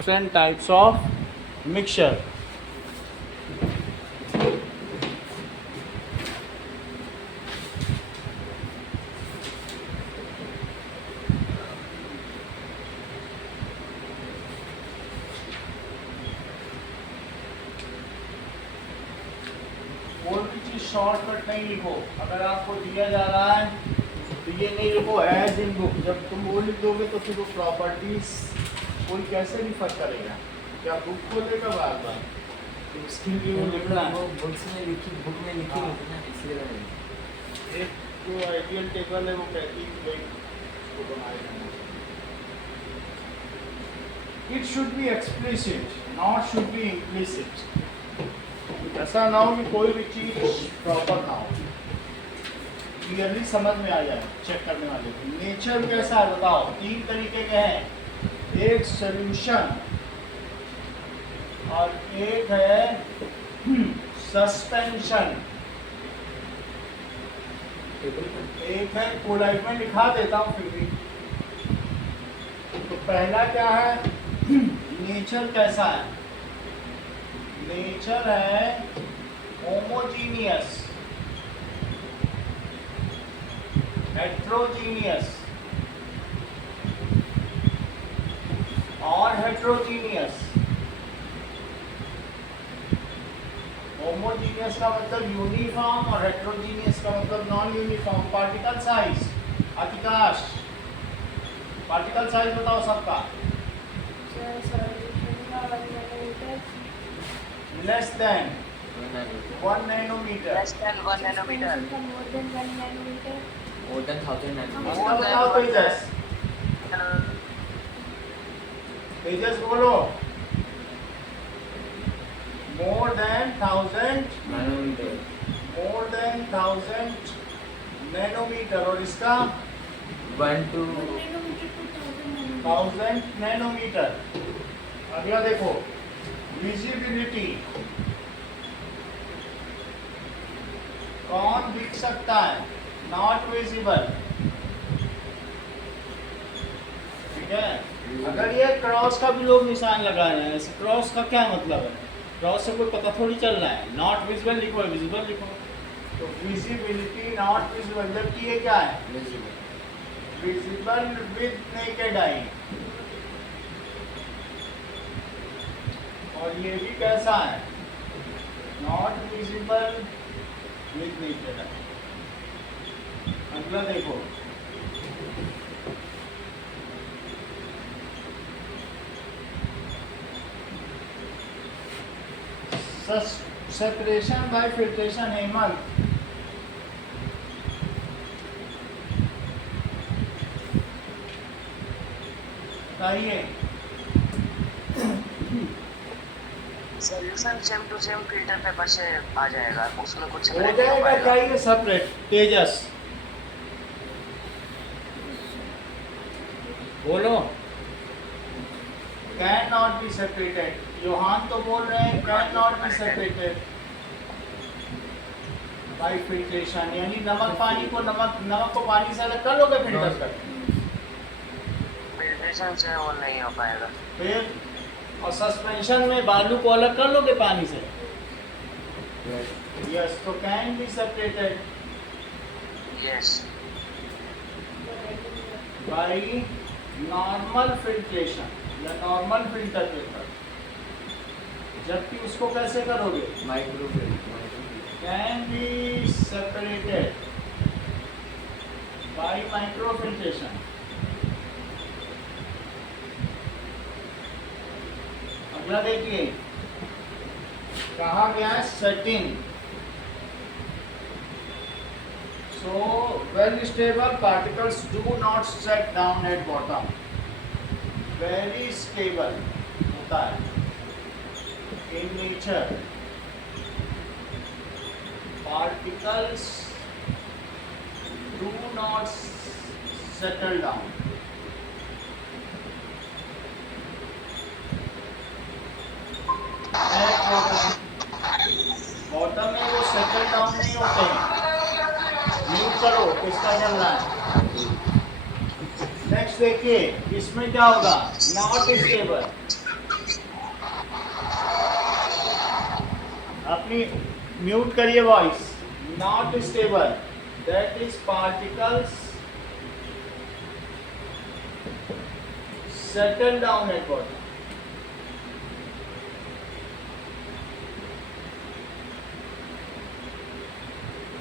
different types of mixture. कोई भी चीज शॉर्टकट नहीं लिखो। अगर आपको दिया जा रहा है तो ये नहीं लिखो एज इन बुक। जब तुम वो लिख दोगे तो फिर वो प्रॉपर्टीज कोई कैसे रिफर करेगा? क्या बुक खोलेगा बार बार? तो उसके लिए वो लिखना है। बुक में लिखी होती ना, इसलिए मैंने एक जो आइडियल टेबल है वो कहती है भाई उसको बनाए। It should be explicit, not should be implicit. ऐसा ना हो कि कोई भी चीज प्रॉपर ना हो, क्लियरली समझ में आ जाए चेक करने वाले को। नेचर कैसा है बताओ? तीन तरीके के हैं, एक सॉल्यूशन और एक है सस्पेंशन, एक है कोलाइड में लिखा देता हूँ फिर भी। तो पहला क्या है? नेचर कैसा है? नेचर है होमोजीनियस, हेट्रोजीनियस और हेट्रोजीनियस। होमोजीनियस का मतलब यूनिफॉर्म और हेट्रोजीनियस का मतलब non uniform. Particle size, Akash particle size बताओ सबका। Less than 1 nanometre. less than 1 nanometer, more than 1 nanometer. more than 1000 nanometer. इसका बताओ तेजस, तेजस बोलो। More than 1000, Nanometer. More than 1000 nanometre. और इसका 1 to 1000 नैनोमीटर। अगला देखो, विजिबिलिटी। कौन दिख सकता है? Not visible. ठीक है। अगर ये क्रॉस का भी लोग निशान लगा रहे हैं, इस क्रॉस का क्या मतलब है? क्रॉस से कोई पता थोड़ी चल रहा है। नॉट विजिबल लिखो, विजिबल लिखो। तो विजिबिलिटी नॉट विजिबल, जबकि ये क्या है? visible. Visible with naked eye. और ये भी कैसा है? Not visible with naked eye. अगला देखो, सेपरेशन बाय फिल्ट्रेशन। हेमंत, बताइए। Solution same to same filter paper से आ जाएगा, उसमें कुछ हो separate नहीं हो जाएगा, पाएगा। चाहिए सेपरेट। तेजस बोलो। Can not be separated. Yohan तो बोल रहे हैं can not be separated by filtration. यानी नमक पानी को नमक को पानी से अलग कर लोगे फिल्टर करके। फिल्ट्रेशन से वो नहीं हो पाएगा। फिर और सस्पेंशन में बालू को अलग कर लोगे पानी से। Yes. यस, तो can be separated yes, by normal filtration या नॉर्मल फिल्टर पेपर। जबकि उसको कैसे करोगे? Microfilter. Can be separated bye microfiltration. अगला देखिए, कहा गया है setting. So well stable particles do not set down at bottom. Very stable होता है in nature. Particles do not settle down. Bottom में वो सेटल डाउन नहीं होते हैं। म्यूट करो, किसका चल रहा है? नेक्स्ट देखिए, इसमें क्या होगा? Not stable. अपनी म्यूट करिए voice. Not stable, that is particles settle down at bottom.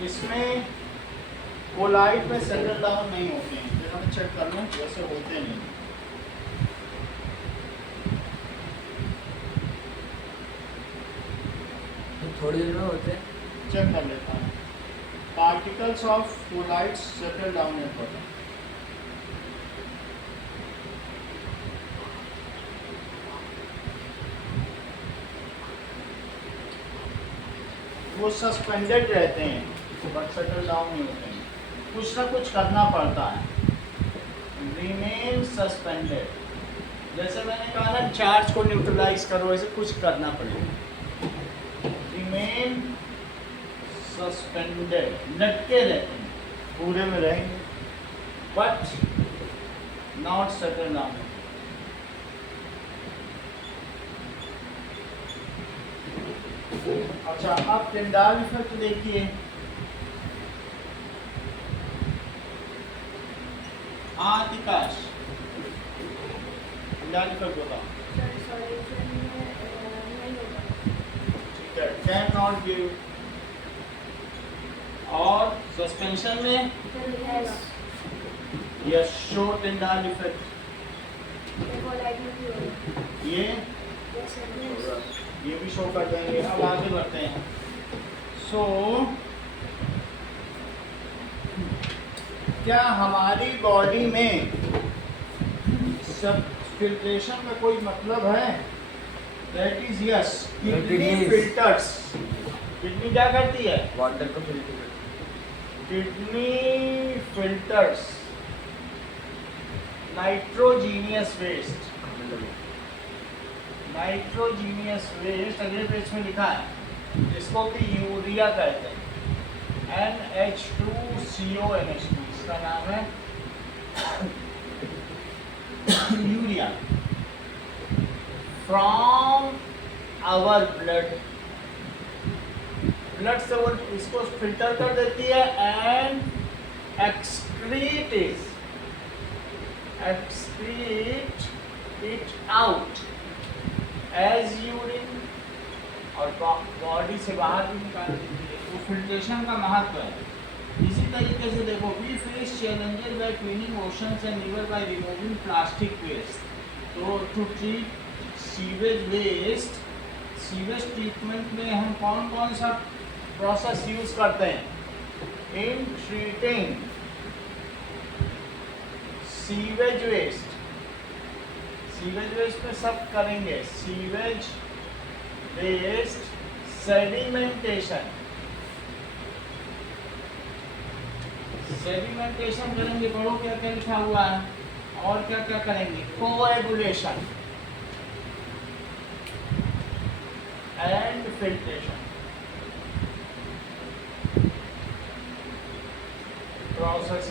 इसमें कोलाइट में सेटल डाउन नहीं होते हैं, फिर हम चेक कर लें वैसे होते नहीं। थोड़ी देर में होते हैं। चेक कर लेता हूँ। Particles of colloids settle down at bottom. वो सस्पेंडेड रहते हैं बट सेटल डाउन नहीं होते हैं, कुछ ना कुछ करना पड़ता है। रिमेन सस्पेंडेड, जैसे मैंने कहा ना चार्ज को न्यूट्रलाइज करो, ऐसे कुछ करना पड़ेगा। रिमेन सस्पेंडेड, लटके रहते हैं, पूरे में रहेंगे बट नॉट सेटल डाउन। अच्छा, अब टिंडाल इफेक्ट देखिए। आतिकाश, टिंडाल इफेक्ट बताओ। सॉल्यूशन में नहीं होगा। ठीक है, कैन नॉट गिव। और सस्पेंशन में yes, yes, show Tyndall effect. Colloid में भी होगा। ये यस, ये भी शो कर देंगे। अब आगे बढ़ते हैं। सो क्या हमारी बॉडी में सब फिल्ट्रेशन का कोई मतलब है? That is yes. Kidney filters, kidney क्या करती है? वाटर को filter kidney filters nitrogenous waste. Nitrogenous waste अगले पेज में लिखा है, जिसको कि यूरिया कहते हैं। NH2CONH2 इसका नाम है urea. From our blood, blood से वो इसको फिल्टर कर देती है and excrete it out as urine, और बॉडी से बाहर भी निकाल देती है। तो फिल्ट्रेशन का महत्व है। इसी तरीके से देखो, we face challenges by cleaning oceans and river by removing plastic waste. तो to treat sewage waste, sewage treatment में हम कौन कौन सा प्रोसेस यूज करते हैं? In treating sewage waste, sewage waste में सब करेंगे। सीवेज वेस्ट सेडिमेंटेशन, सेडिमेंटेशन करेंगे। पढ़ो क्या क्या लिखा हुआ है, और क्या क्या करेंगे? Coagulation and filtration process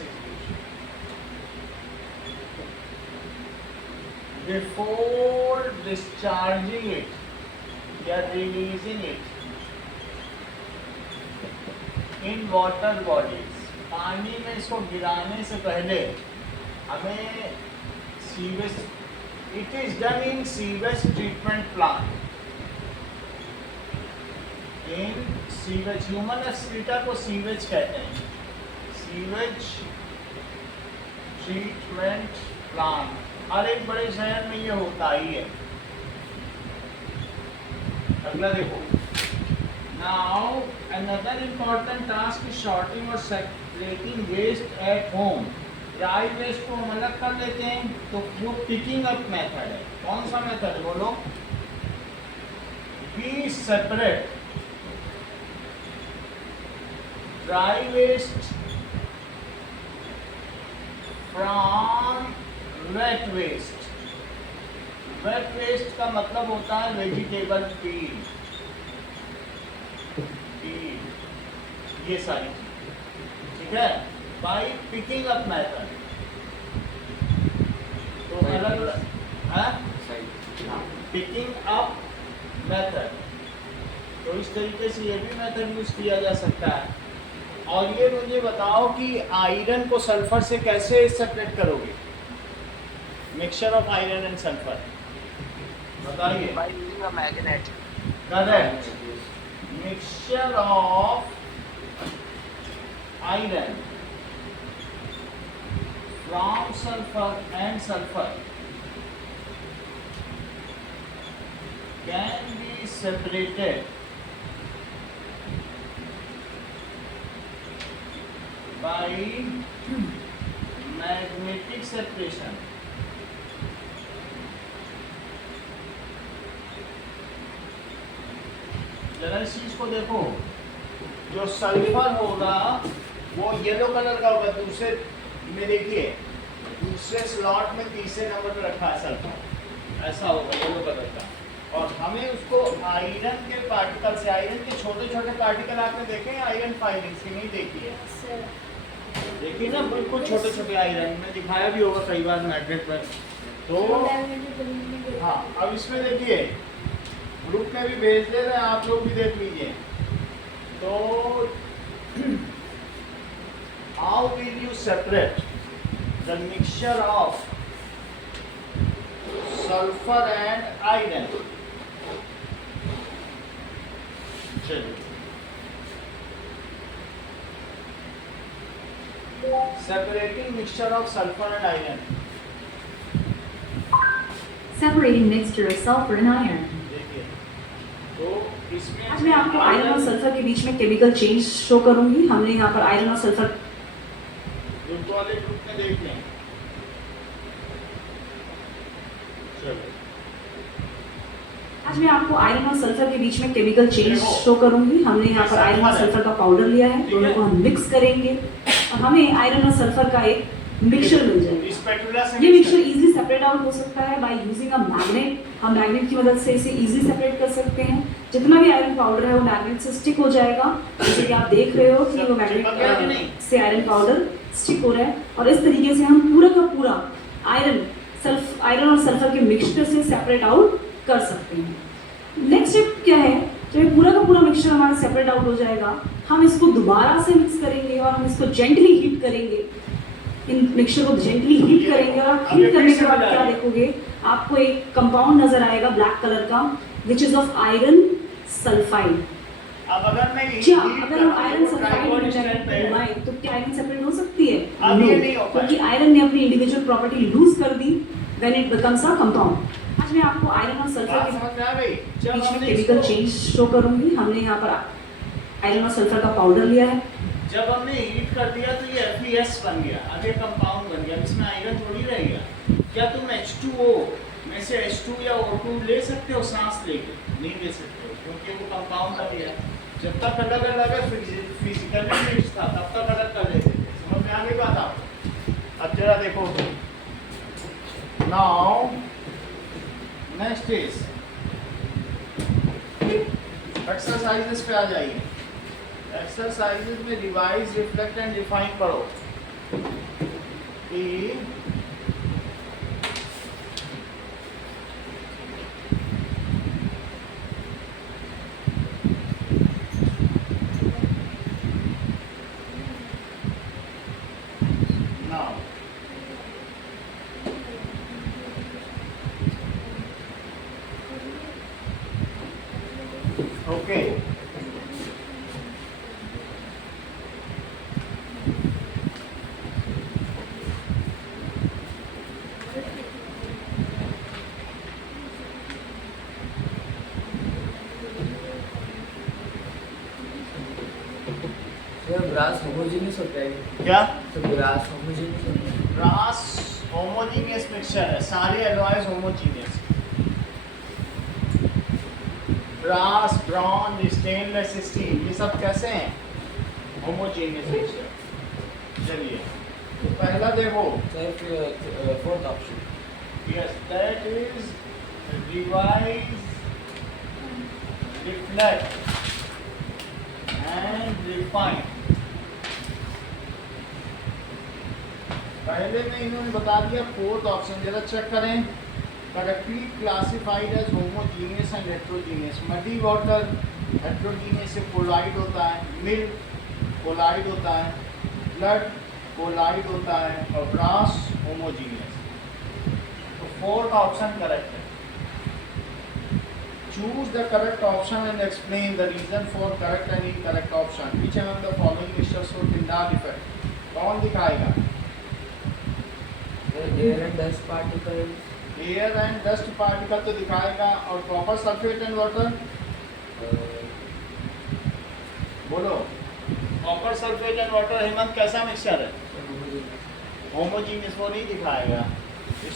before discharging it या releasing it in water bodies. पानी में इसको गिराने से पहले हमें sewage, it is done in sewage treatment plant. In sewage, human excreta को सीवेज कहते हैं, सीवेज ट्रीटमेंट प्लांट। हर एक बड़े शहर में ये होता ही है। अगला देखो, now another important task is sorting और separating waste at home. Dry waste को हम अलग कर लेते हैं, तो वो पिकिंग अप मेथड है। कौन सा मेथड है बोलो? We separate dry waste from wet waste. Wet waste का मतलब होता है वेजिटेबल फीड, ये सारी चीज, ठीक है, बाई पिकिंग अप मेथड। तो अलग अलग है पिकिंग अप मेथड। तो इस तरीके से ये भी मेथड यूज किया जा सकता है। और ये मुझे बताओ कि आयरन को सल्फर से कैसे सेपरेट करोगे, mixture of iron and sulphur, बताइए। by using a magnet. Correct, mixture of iron from sulphur and sulphur can be separated by magnetic separation. जरा इस चीज को देखो, जो सल्फर होगा वो येलो कलर का होगा, दूसरे में देखिए दूसरे स्लॉट में तीसरे नंबर पर रखा है सल्फर, ऐसा होगा येलो कलर का। और हमें उसको आयरन के पार्टिकल से, आयरन के छोटे छोटे पार्टिकल आपने देखे हैं आयरन फाइलिंग्स की, नहीं देखी है? सर देखिए ना, बिल्कुल छोटे छोटे आयरन में दिखाया भी होगा कई बार मैग्नेट पर। तो हाँ, अब इसमें देखिए ग्रुप में भी भेज दे रहे हैं, आप लोग भी देख लीजिए। तो how will you separate the mixture of sulphur and iron? Separating mixture of sulfur and iron. Separating mixture of sulfur and iron. देखिए, तो इसमें आज मैं आपको आयरन और सल्फर के बीच में केमिकल चेंज शो करूंगी। हमने यहाँ पर आयरन और सल्फर ग्रुप वाले ग्रुप में देख लें। चलो, आज मैं आपको आयरन और सल्फर के बीच में केमिकल चेंज शो करूंगी। हमने यहाँ पर आयरन और सल्फर का पाउडर लिया है, दोनों को हम मिक्स करेंगे और हमें आयरन और सल्फर का एक मिक्सचर मिल जाएगा। इस स्पैटुला से ये मिक्सचर इजीली सेपरेट आउट हो सकता है बाय यूजिंग अ मैग्नेट। हम मैग्नेट की मदद से इसे इजीली सेपरेट कर सकते हैं। जितना भी आयरन पाउडर है वो मैग्नेट से स्टिक हो जाएगा, जैसे कि आप देख रहे हो कि वो मैग्नेट से आयरन पाउडर स्टिक हो रहा है। और इस तरीके से हम पूरा का पूरा आयरन और सल्फर के मिक्सचर से सेपरेट आउट कर सकते हैं। नेक्स्ट स्टेप क्या है, जब ये पूरा का पूरा मिक्सचर हमारा सेपरेट आउट हो जाएगा, हम इसको दोबारा से मिक्स करेंगे और हम इसको जेंटली हीट करेंगे। इन मिक्सचर को जेंटली हीट करेंगे और हीट करने के बाद क्या देखोगे, आपको एक कंपाउंड नजर आएगा ब्लैक कलर का, which is of iron sulphide. अब अगर मैं क्या अगर हम आयरन सल्फाइड लगाएं तो क्या आयरन सेपरेट हो सकती है? अब ये नहीं हो पाएगा, क्योंकि आयरन ने अपनी इंडिविजुअल प्रॉपर्टी लूज कर दी when it becomes a compound. आज मैं आपको आयरन और सल्फर बात के समझ में आ गई? जब बीच में हमने केमिकल इसको- चेंज शो करूंगी। हमने यहाँ पर आयरन और सल्फर का पाउडर लिया है, जब हमने हीट कर दिया तो ये FeS बन गया, अब ये कंपाउंड बन गया, इसमें आयरन थोड़ी रहेगा। क्या तुम H2O में से H2 या O2 ले सकते हो सांस लेके? नहीं ले सकते हो, क्योंकि वो कंपाउंड बन गया। जब तक अलग अलग फिजिकली मिक्स था तब तक अलग कर लेते थे। समझ में आ गई बात आपको? अब जरा देखो, नाउ नेक्स्ट इज एक्सरसाइजेस पे आ जाइए। एक्सरसाइजेस में रिवाइज, रिफ्लेक्ट एंड डिफाइन पढ़ो कि नाउ ओके, ग्रास होमोजेनियस होता है क्या तो ग्रास होमोजेनियस होता है। ब्रास होमोजीनियस मिक्सचर है, सारे alloys homogeneous. Brass, bronze, stainless steel, ये सब कैसे हैं? Homogeneous mixture. चलिए, तो पहला देखो, sir fourth option yes, that is revise, reflect and refine। पहले में इन्होंने बता दिया फोर्थ ऑप्शन, जरा चेक करें। correctly classified as homogeneous and heterogeneous. Muddy water heterogeneous से colloid होता है, milk colloid होता है, blood colloid होता है और brass homogeneous. तो fourth option correct है. Choose the correct option and explain the reason for correct and incorrect option. Which among the following is shows Tyndall effect? कौन दिखाएगा? Air and dust particles, air and dust particle तो दिखाएगा और copper sulphate and water बोलो. Copper sulphate and water Hemant कैसा mixture है? Homogeneous वो नहीं दिखाएगा.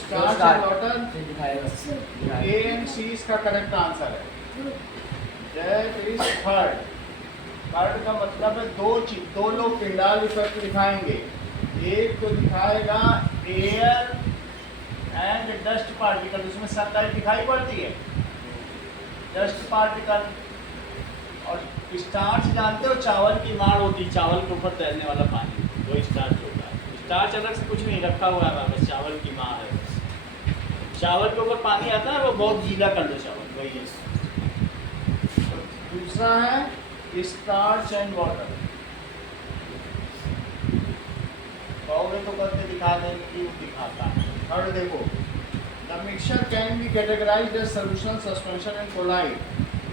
स्टार्च एंड वाटर दिखाएगा. ए एंड सी इसका करेक्ट आंसर है. That is third. थर्ड का मतलब है दो लोग टिंडाल इफेक्ट दिखाएंगे. एक तो दिखाएगा एयर एंड डस्ट पार्टिकल, उसमें सनलाइट दिखाई पड़ती है, डस्ट पार्टिकल. और स्टार्च जानते हो चावल की माड़ होती है, चावल के ऊपर तैरने वाला पानी, वो स्टार्च होता है. स्टार्च अलग से कुछ नहीं रखा हुआ है, बस चावल की माँ है. चावल के ऊपर पानी आता है, वो बहुत गीला कर दो चावल, वही है. दूसरा है स्टार्च एंड वाटर. कहोगे तो करके दिखा देंगे कि वो दिखाता है. थर्ड देखो, the mixture can be categorised as solution, suspension and colloid,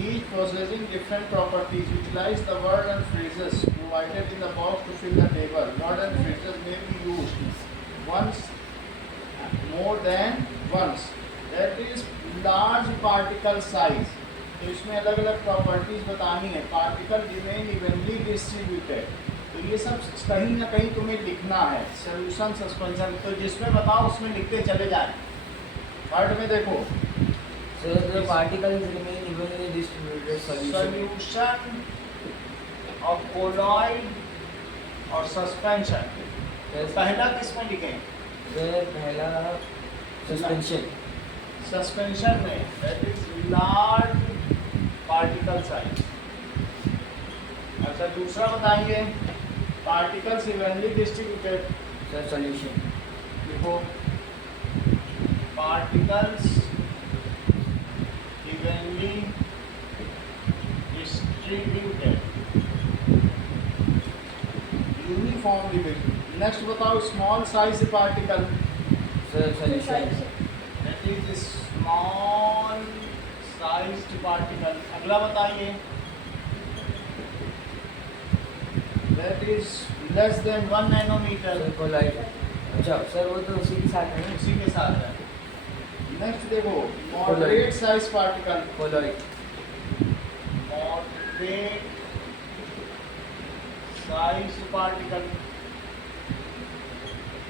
each possessing different properties. Utilize the word and phrases provided in the box to fill the table. Word and phrases may be used once, more than once. That is large particle size. तो इसमें अलग अलग properties बतानी है. Particle remain evenly distributed. तो ये सब कहीं ना कहीं तुम्हें लिखना है. सोल्यूशन, सस्पेंशन, तो जिसमें बताओ उसमें लिखते चले जाए. थर्ड में देखो, So the particles remain evenly distributed. solution of colloid और suspension. पहला किसमें लिखें? पहला suspension. Suspension में that is large particle size. अच्छा, दूसरा बताइए, particles evenly distributed. Solution. देखो, particles evenly distributed, uniformly distributed. Next बताओ, small size particle. Solution. That is small sized particle. अगला बताइए, that is less than 1 nanometer. Colloid. अच्छा sir, वो तो उसी के साथ है ना. उसी के साथ है. नेक्स्ट देखो, moderate size particle. Colloid. Moderate size particle,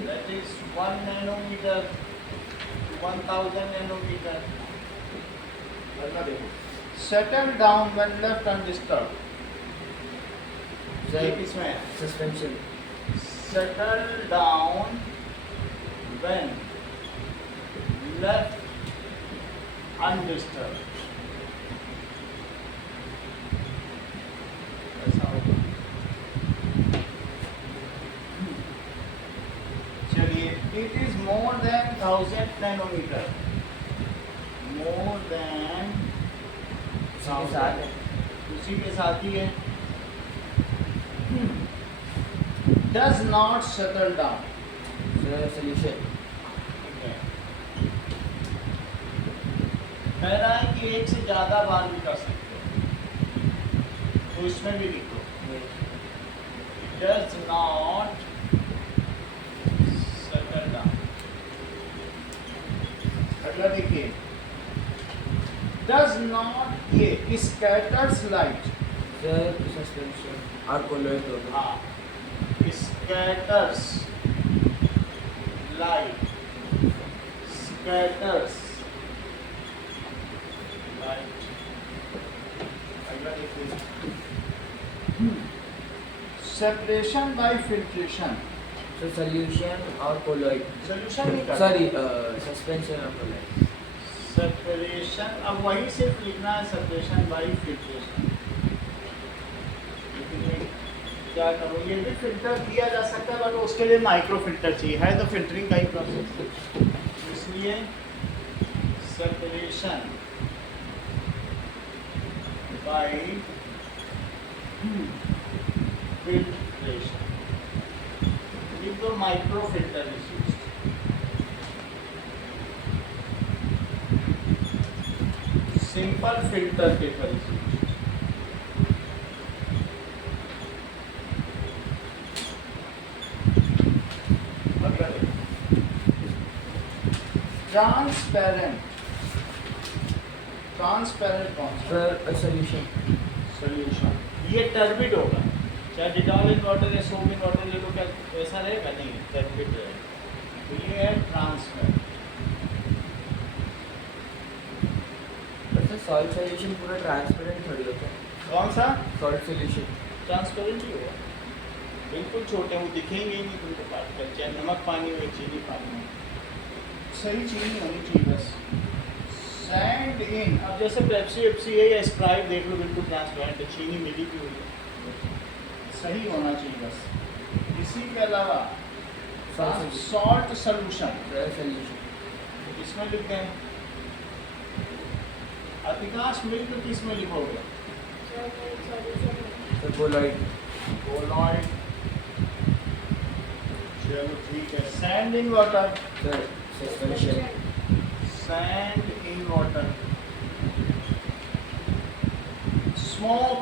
that is 1 nanometer to 1000 nanometer. अगला देखो, settle down when left undisturbed. ये किसमें है? Suspension. Settle down when left undisturbed. ऐसा होगा. चलिए, it is more than 1000 nanometer. More than उसी के साथ है. उसी के साथ ही है. Does not settle down. Solution. कह रहा है कि एक से ज्यादा बार भी कर सकते हो, तो इसमें भी लिखो. Does not settle down. अगला देखिए, does not ये scatters light. Suspension और colloid होगा. हाँ, scatters light. Scatters light. अगला देखिए, separation by filtration. So solution और colloid. Solution नहीं करना. Sorry, suspension और colloid. सेपरेशन, अब वही सिर्फ लिखना है, सेपरेशन बाय फिल्ट्रेशन. लेकिन मैं क्या करूँ, ये भी फिल्टर किया जा सकता है, बट उसके लिए माइक्रो फिल्टर चाहिए. है तो फिल्टरिंग का ही प्रोसेस, इसलिए separation by filtration. If the microfilter is used, simple filter paper is used. अगला देखो, transparent कौन सा सर सॉल्यूशन सोल्यूशन? ये टर्बिड होगा, चाहे डिटॉल इन वाटर या सोप इन वाटर ले लो, क्या वैसा रहेगा? नहीं, टर्बिड रहेगा। तो ये है ट्रांसपेरेंट। सर सॉल्ट सॉल्यूशन पूरा ट्रांसपेरेंट थोड़ी होता है। कौन सा? सॉल्ट सॉल्यूशन ट्रांसपेरेंट ही होगा, बिल्कुल छोटे वो दिखेंगे ही नहीं तुमको पार्टिकल, चाहे नमक पानी हो या चीनी पानी हो, सही चीनी होनी चाहिए बस। सैंड इन, अब जैसे पेप्सी वेप्सी है या स्प्राइट देख लो, बिल्कुल ट्रांसपेरेंट है, चीनी मिली भी हुई है, सही होना चाहिए बस। इसी के अलावा सॉल्ट सोल्यूशन, सॉल्यूशन इसमें लिखते हैं अधिकांश मिल्क किस में लिखोगे? Sir colloid colloid. चलो ठीक है। Sand in water, sir suspension sand in water. Smoke,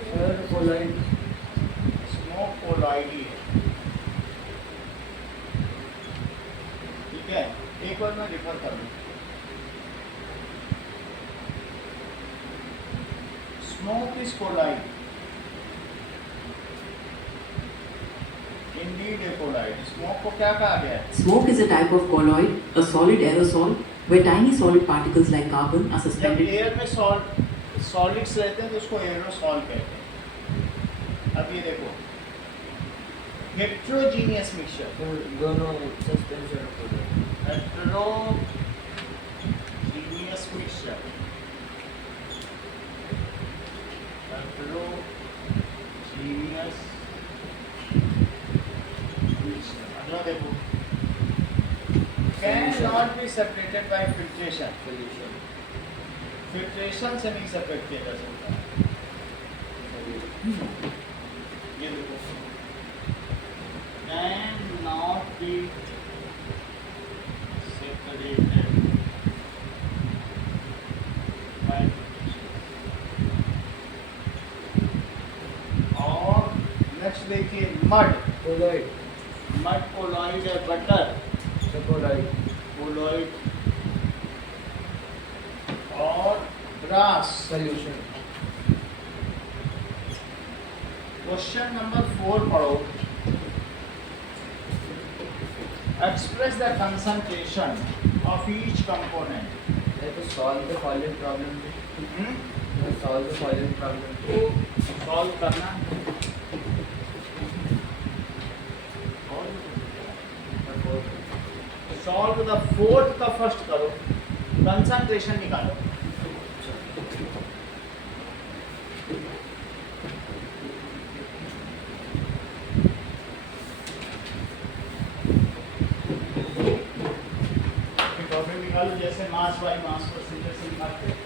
sir colloid smoke colloid ही है, ठीक है। एक बार मैं रेफर कर दूँ, smoke is colloid, indeed a colloid. Smoke को क्या कहा गया है? Smoke is a type of colloid, a solid aerosol, where tiny solid particles like carbon are जब suspended. एयर में सॉलिड्स रहते हैं तो उसको एरोसॉल कहते हैं। अब ये देखो, हेट्रोजीनियस मिक्सचर, सर दोनों सस्पेंशन होते हैं। Heterogeneous mixture, heterogeneous mixture. अगला देखो, can not be separated by filtration. Solution filtration से नहीं सेपरेट किया जा सकता। ये देखो, can not be separated by filtration. और नेक्स्ट देखिए, मड, कोलॉइड मड कोलॉइड है, बटर सर कोलॉइड कोलॉइड, और ब्रास। सॉल्यूशन क्वेश्चन नंबर 4 पढ़ो। Express the concentration of each component. तो solve the following problem solve the following problem solve करना, solve the fourth का first करो, concentration निकालो। Problem निकालो, जैसे मास बाई मास परसेंटेज से निकालते हैं।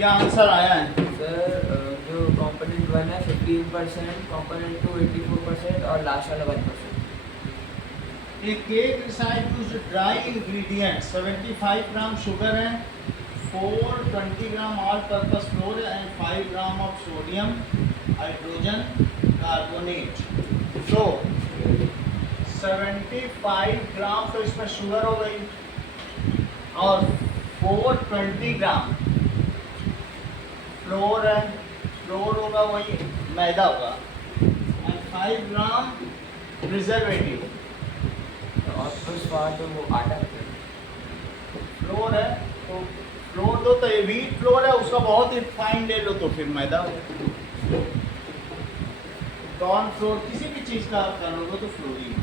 क्या आंसर आया है? सर जो कंपोनेंट 1 है 15%, कंपोनेंट 2 84% और लास्ट वाला 1%। A cake recipe used dry ingredients 75 gram sugar है, 420 gram all-purpose flour and 5 gram of sodium hydrogen carbonate। तो 75 ग्राम तो इसमें शुगर हो गई और 420 ग्राम फ्लोर है, फ्लोर होगा वही मैदा होगा, और 5 ग्राम प्रिजर्वेटिव। और उस बार तो वो आटा है। फ्लोर है तो फ्लोर दो तो ये व्हीट फ्लोर है, उसका बहुत ही फाइन ले लो तो फिर मैदा हो गया। कॉर्न फ्लोर किसी भी चीज़ का करोगे तो फ्लोर ही है।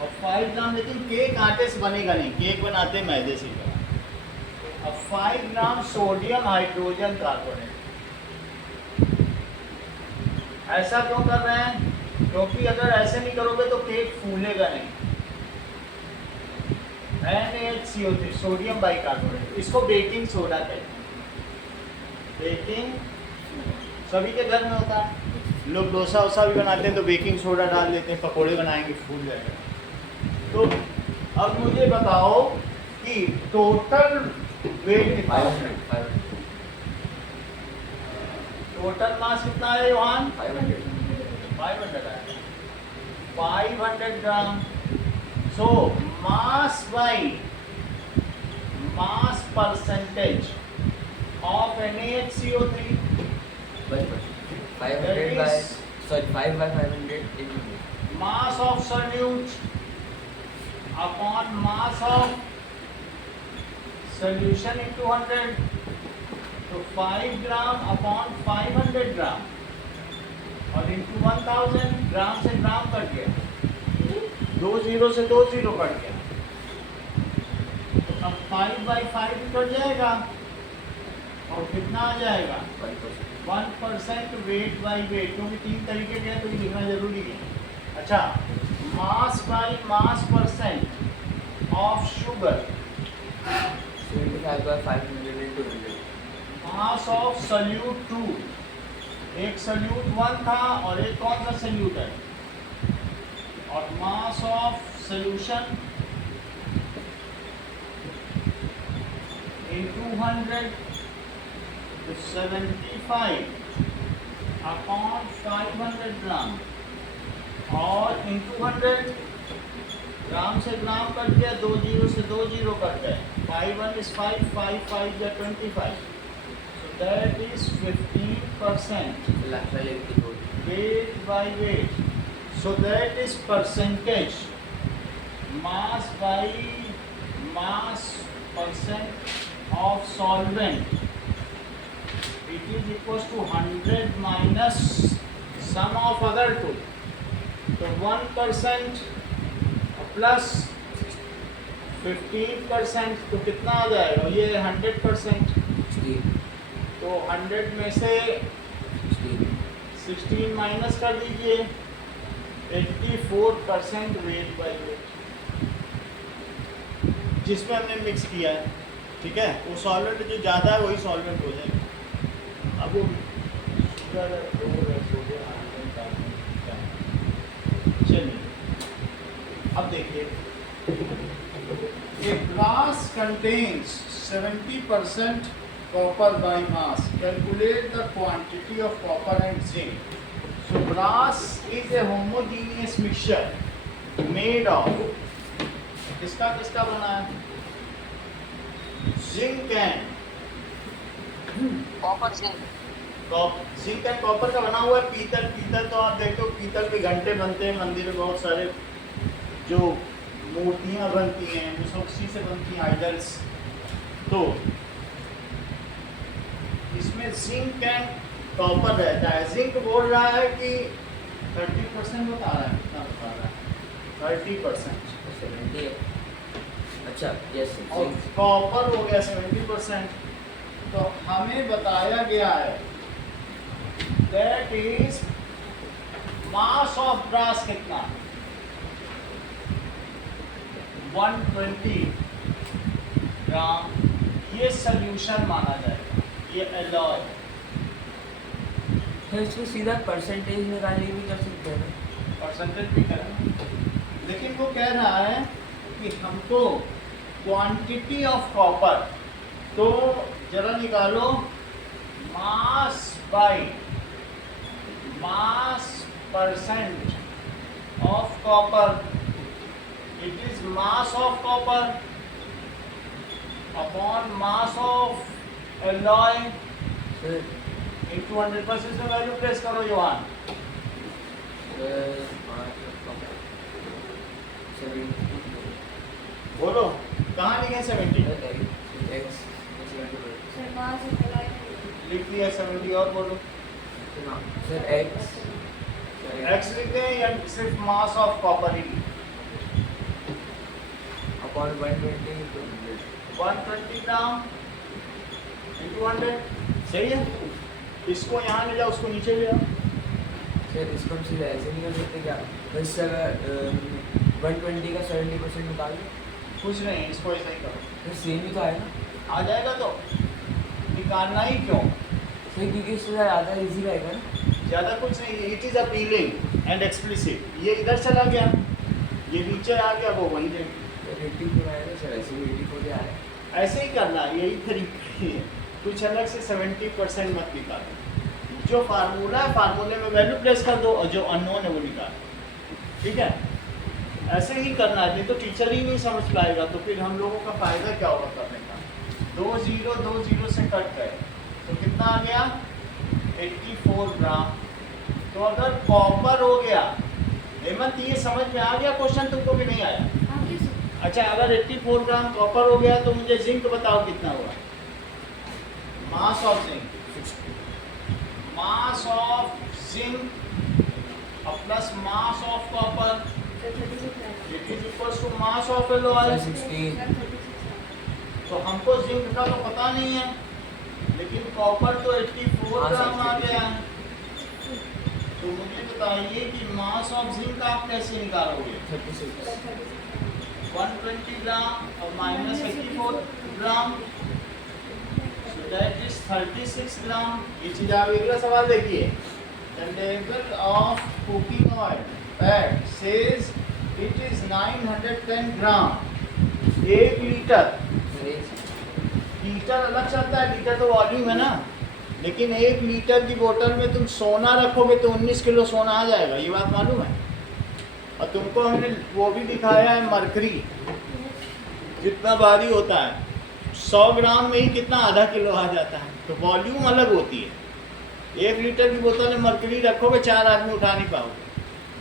और 5 ग्राम, लेकिन केक आटे से बनेगा नहीं, केक बनाते हैं मैदे से बना। अब 5 ग्राम सोडियम हाइड्रोजन कार्बोनेट। ऐसा क्यों कर रहे हैं? क्योंकि अगर ऐसे नहीं करोगे तो केक फूलेगा नहीं। NaHCO3 सोडियम बाइकार्बोनेट, इसको बेकिंग सोडा कहते हैं। बेकिंग सभी के घर में होता है, लोग डोसा वोसा भी बनाते हैं तो बेकिंग सोडा डाल देते हैं, पकोड़े बनाएंगे फूल जाएगा। तो अब मुझे बताओ कि टोटल वेट कितना है? 500 टोटल मास कितना है योहान? 500 500 है, 500 gram. So mass by mass percentage of NaHCO3 500 by sorry 5 by 500 800। mass of solute upon mass of solution into 100, तो 5 ग्राम अपॉन 500 ग्राम और इंटू 1000, ग्राम से ग्राम कट गया, 2 जीरो से 2 जीरो कट गया। अब 5 बाई 5 भी कट जाएगा और कितना आ जाएगा? 1% वेट बाई वेट, क्योंकि 3 तरीके के हैं तो ये लिखना जरूरी है। अच्छा, मास by mass percent of sugar, 75 by 500 into 100। Mass of solute 2, एक सल्यूट 1 था और एक कौन सा सल्यूट है, और मास ऑफ सॉल्यूशन into 100, तो 75 अपॉन 500 ग्राम और इंटू 100, ग्राम से ग्राम कट गया, 2 जीरो से 2 जीरो कट गए, 5 1 is 5, 5 5 या 25, so that is 15% लास्ट वाले की दो weight by weight, so that is percentage, mass by mass percent of solvent, it is equals to 100 minus sum of other two, तो 1% plus 15% तो कितना आ जाएगा? ये 100%, 16 तो 100 में से 16 माइनस कर दीजिए, 84% वेट बाई वेट जिसमें हमने मिक्स किया है। ठीक है, वो सॉल्वेंट जो ज़्यादा है वही सॉल्वेंट हो जाएगा। अब वो शुगर चलिए अब देखिए, a brass contains 70% copper by mass, calculate the quantity of copper and zinc। So brass is a homogeneous mixture made of किसका किसका बना है? जिंक एंड कॉपर से जिंक एंड कॉपर का बना हुआ है। पीतल, पीतल तो आप देखते हो पीतल के घंटे बनते हैं मंदिर में, बहुत सारे जो मूर्तियाँ बनती हैं वो सब उसी से बनती हैं, आइडल्स। तो इसमें जिंक एंड कॉपर रहता है। जिंक बोल रहा है कि 30% बता रहा है, कितना बता रहा है? 30%। 70 अच्छा यस और कॉपर हो गया 70%। तो हमें बताया गया है that is mass of brass कितना? 120 ग्राम। ये सॉल्यूशन माना जाएगा। ये एलॉय। फिर इसको सीधा परसेंटेज निकालने भी कर सकते हैं। परसेंटेज भी करना, लेकिन वो कह रहा है कि हमको क्वांटिटी ऑफ कॉपर, तो जरा निकालो mass by mass percent of copper, it is mass of copper upon mass of alloy sir into 100% में वैल्यू प्लेस करो योहान। बोलो कहाँ लिखे 70? सर मास ऑफ एलॉय लिख दिया 70 और बोलो सर एक्स एक्स लिख दें या सिर्फ मास of copper he? Upon 120 120 gram into 100, सही है। इसको यहाँ ले जाओ, उसको नीचे ले आओ। सर इसको हम सीधा ऐसे नहीं कर सकते क्या? बस अगर 120 का 70% निकाल दो कुछ नहीं, इसको ऐसा ही करो, तो सेम ही तो आएगा। आ जाएगा। तो निकालना ही क्यों? सर क्योंकि इससे ज़्यादा इजी रहेगा ना। ज़्यादा कुछ नहीं, it is appealing and explicit. ये इधर चला गया, ये नीचे आ गया, वो वहीं गया। सर 84 आएगा, सर ऐसे भी 84 ही आएगा। ऐसे ही करना, यही तरीका ही है। कुछ अलग से 70% मत निकालो। जो फार्मूला है फार्मूले में वैल्यू प्लेस कर दो और जो अननोन है वो निकालो, ठीक है। ऐसे ही करना है, नहीं तो टीचर ही नहीं समझ पाएगा, तो फिर हम लोगों का फ़ायदा क्या होगा करने का। 2 0 से कट गए तो कितना आ गया? 84 ग्राम। तो अगर कॉपर हो गया, हेमंत ये समझ में आ गया क्वेश्चन तुमको भी नहीं आया? आगे सर अच्छा, अगर 84 ग्राम कॉपर हो गया तो मुझे जिंक बताओ कितना हुआ? Mass of zinc, mass of zinc plus mass of copper, sir 36 आएगा। It is equals to mass of alloy. 16 sir 36 तो हमको जिंक का तो पता नहीं है, लेकिन कॉपर तो 84 ग्राम आ गया है। तो मुझे बताइए कि मास ऑफ जिंक आप कैसे निकालोगे? 36 सर 36 120 ग्राम और minus 84 gram, so that is 36 ग्राम। ये चीज आप अगला सवाल देखिए। The level of cooking oil fat says it is 910 gram. 1 litre, litre अलग चलता है, लीटर तो वॉल्यूम है ना, लेकिन 1 लीटर की बोतल में तुम सोना रखोगे तो 19 किलो सोना आ जाएगा, ये बात मालूम है। और तुमको हमने वो भी दिखाया है मरकरी कितना भारी होता है, 100 ग्राम में ही कितना आधा किलो आ जाता है। तो वॉल्यूम अलग होती है। 1 लीटर की बोतल में मरकरी रखोगे 4 आदमी उठा नहीं पाओगे।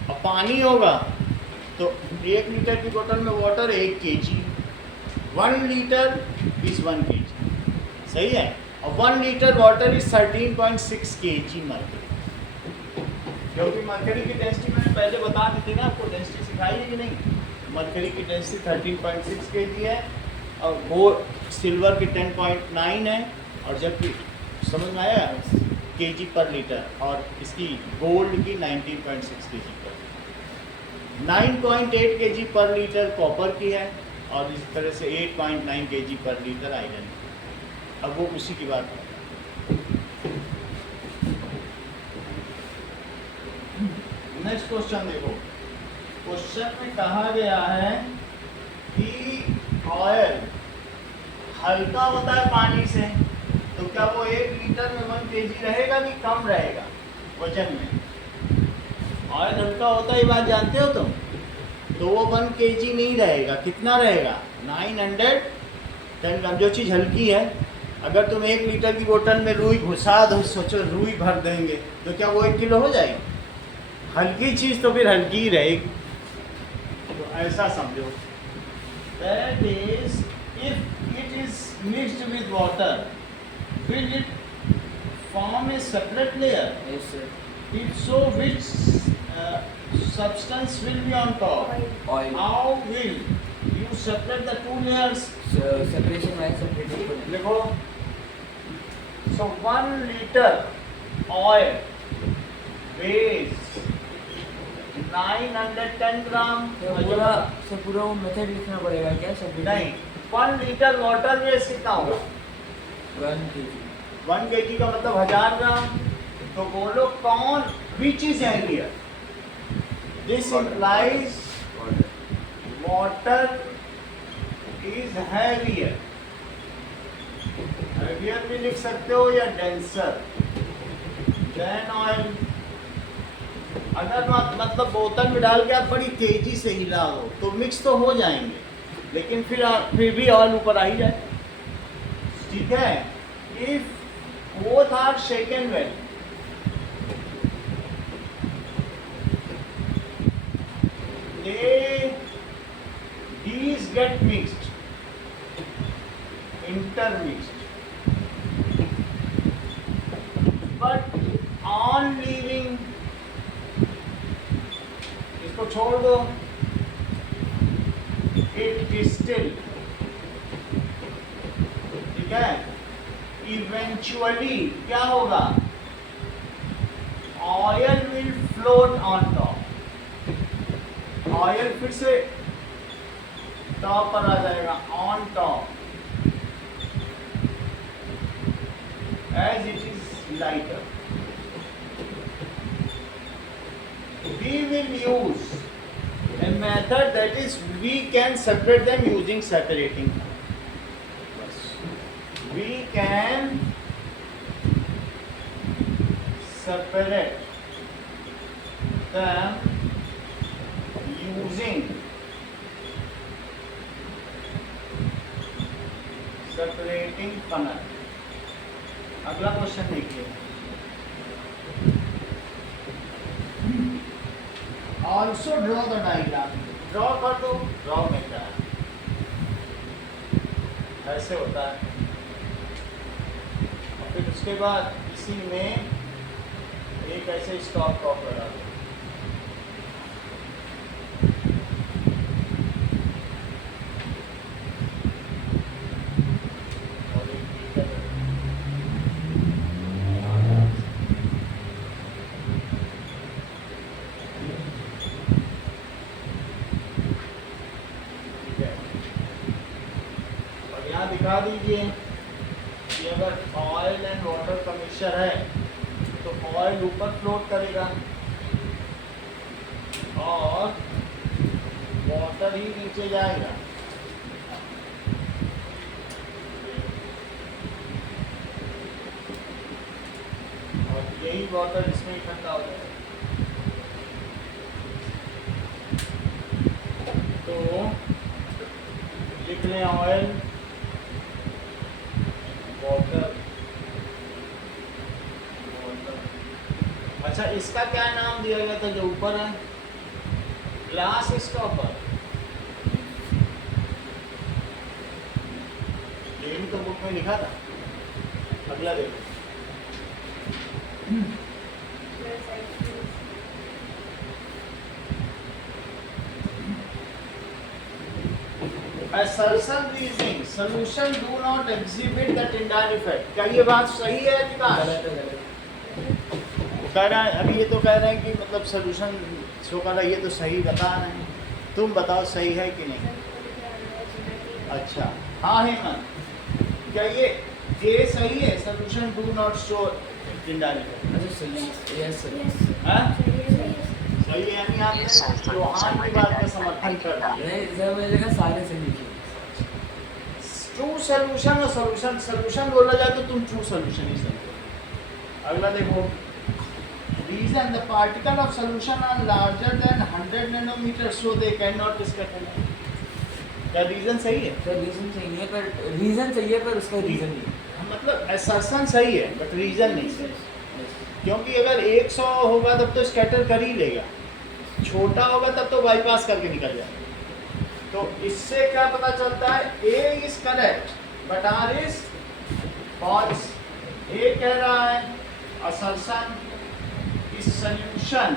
और पानी होगा तो 1 लीटर की बोतल में water 1 kg, 1 litre is 1 kg, सही है। और 1 litre water is 13.6 kg mercury. क्योंकि मरकरी की डेंसिटी मैंने पहले बता दी थी ना आपको, डेंसिटी सिखाई है कि नहीं? मरकरी की डेंसिटी 13.6 kg है और वो सिल्वर की 10.9 है, और जबकि समझ में आया kg पर लीटर, और इसकी गोल्ड की 19.6 kg पर, 9.8 kg पर लीटर कॉपर की है, और इस तरह से 8.9 kg पर लीटर आयरन। अब वो उसी की बात है। नेक्स्ट क्वेश्चन देखो, क्वेश्चन में कहा गया है कि ऑयल हल्का होता है पानी से, तो क्या वो 1 लीटर में 1 kg रहेगा कि कम रहेगा वजन में? ऑयल हल्का होता है, ये बात जानते हो तुम? तो वो 1 kg नहीं रहेगा, कितना रहेगा? 910 ग्राम। जो चीज़ हल्की है, अगर तुम 1 लीटर की बोतल में रुई घुसा दो, सोचो रुई भर देंगे, तो क्या वो 1 किलो हो जाएगी? हल्की चीज़ तो फिर हल्की ही रहेगी। तो ऐसा समझो, that is if it is mixed with water will it form a separate layer? Yes, sir. If so, which substance will be on top? Oil. How will you separate the 2 layers? So, separation wise separating को नहीं। देखो, so 1 liter oil weighs 910 ग्राम। तो पूरा वो method लिखना पड़ेगा क्या? नहीं, 1 लीटर वाटर वेस्ट कितना होगा? 1 kg। 1 kg का मतलब 1000 ग्राम। तो बोलो कौन, which is heavier? This implies water is heavier. Heavier भी लिख सकते हो या डेंसर देन ऑयल। अगर मतलब बोतल में डाल के आप बड़ी तेजी से हिलाओ तो मिक्स तो हो जाएंगे, लेकिन फिर भी ऑयल ऊपर आ ही जाए। ठीक है। If both are shaken well, these get mixed, intermixed, but on leaving, इसको छोड़ दो, it distill। ठीक है। इवेंचुअली क्या होगा? Oil will float on top. Oil फिर से टॉप पर आ जाएगा, on top, as it is lighter. We will use a method that is we can separate them using separating। We can separate them using separating funnel। अगला question देखिए। Also draw the diagram। Draw कर दो, draw में क्या है, ऐसे होता है। फिर उसके बाद इसी में एक ऐसे स्टॉप टॉप लगा दो। और एक मीटर ठीक है। और यहाँ दिखा दीजिए कि अगर ऑयल एंड वाटर का मिक्सचर है तो ऑयल ऊपर फ्लोट करेगा और वाटर ही नीचे जाएगा। और यही वाटर इसमें इकट्ठा हो जाएगा। तो लिख लें ऑयल, वाटर। अच्छा, इसका क्या नाम दिया गया था जो ऊपर है? Glass stopper. ये भी तो बुक में लिखा था। अगला देखो। Assertion reasoning, solution do not exhibit the Tyndall effect। क्या ये बात सही है विकास? गलत है, गलत। कह रहा है अभी, ये तो कह रहे हैं कि मतलब सोल्यूशन शो कर रहा है, ये तो सही बता रहे हैं। तुम बताओ सही है कि नहीं? अच्छा हाँ हेमंत, क्या ये सही है? Solution do not show Tyndall effect। अच्छा सही, यस सर। हाँ सही है, यानी आपने चौहान की बात का समर्थन कर दिया। नहीं सर, मुझे लगा सारे सही लिखे। ट्रू सोल्यूशन और सोल्यूशन बोला जाए तो तुम ट्रू सोल्यूशन ही समझो। अगला देखो। Reason, the particle of solution are larger than 100 nanometre so they can not discuss. क्या रीजन सही है? सर रीजन सही है, पर रीजन सही है पर उसका रीजन नहीं। मतलब असर्शन सही है बट रीजन नहीं सही। क्योंकि अगर 100 होगा तब तो स्कैटर कर ही लेगा, छोटा होगा तब तो बाईपास करके निकल जाएगा। तो इससे क्या पता चलता है? A is correct but R is false. A कह रहा है assertion is solution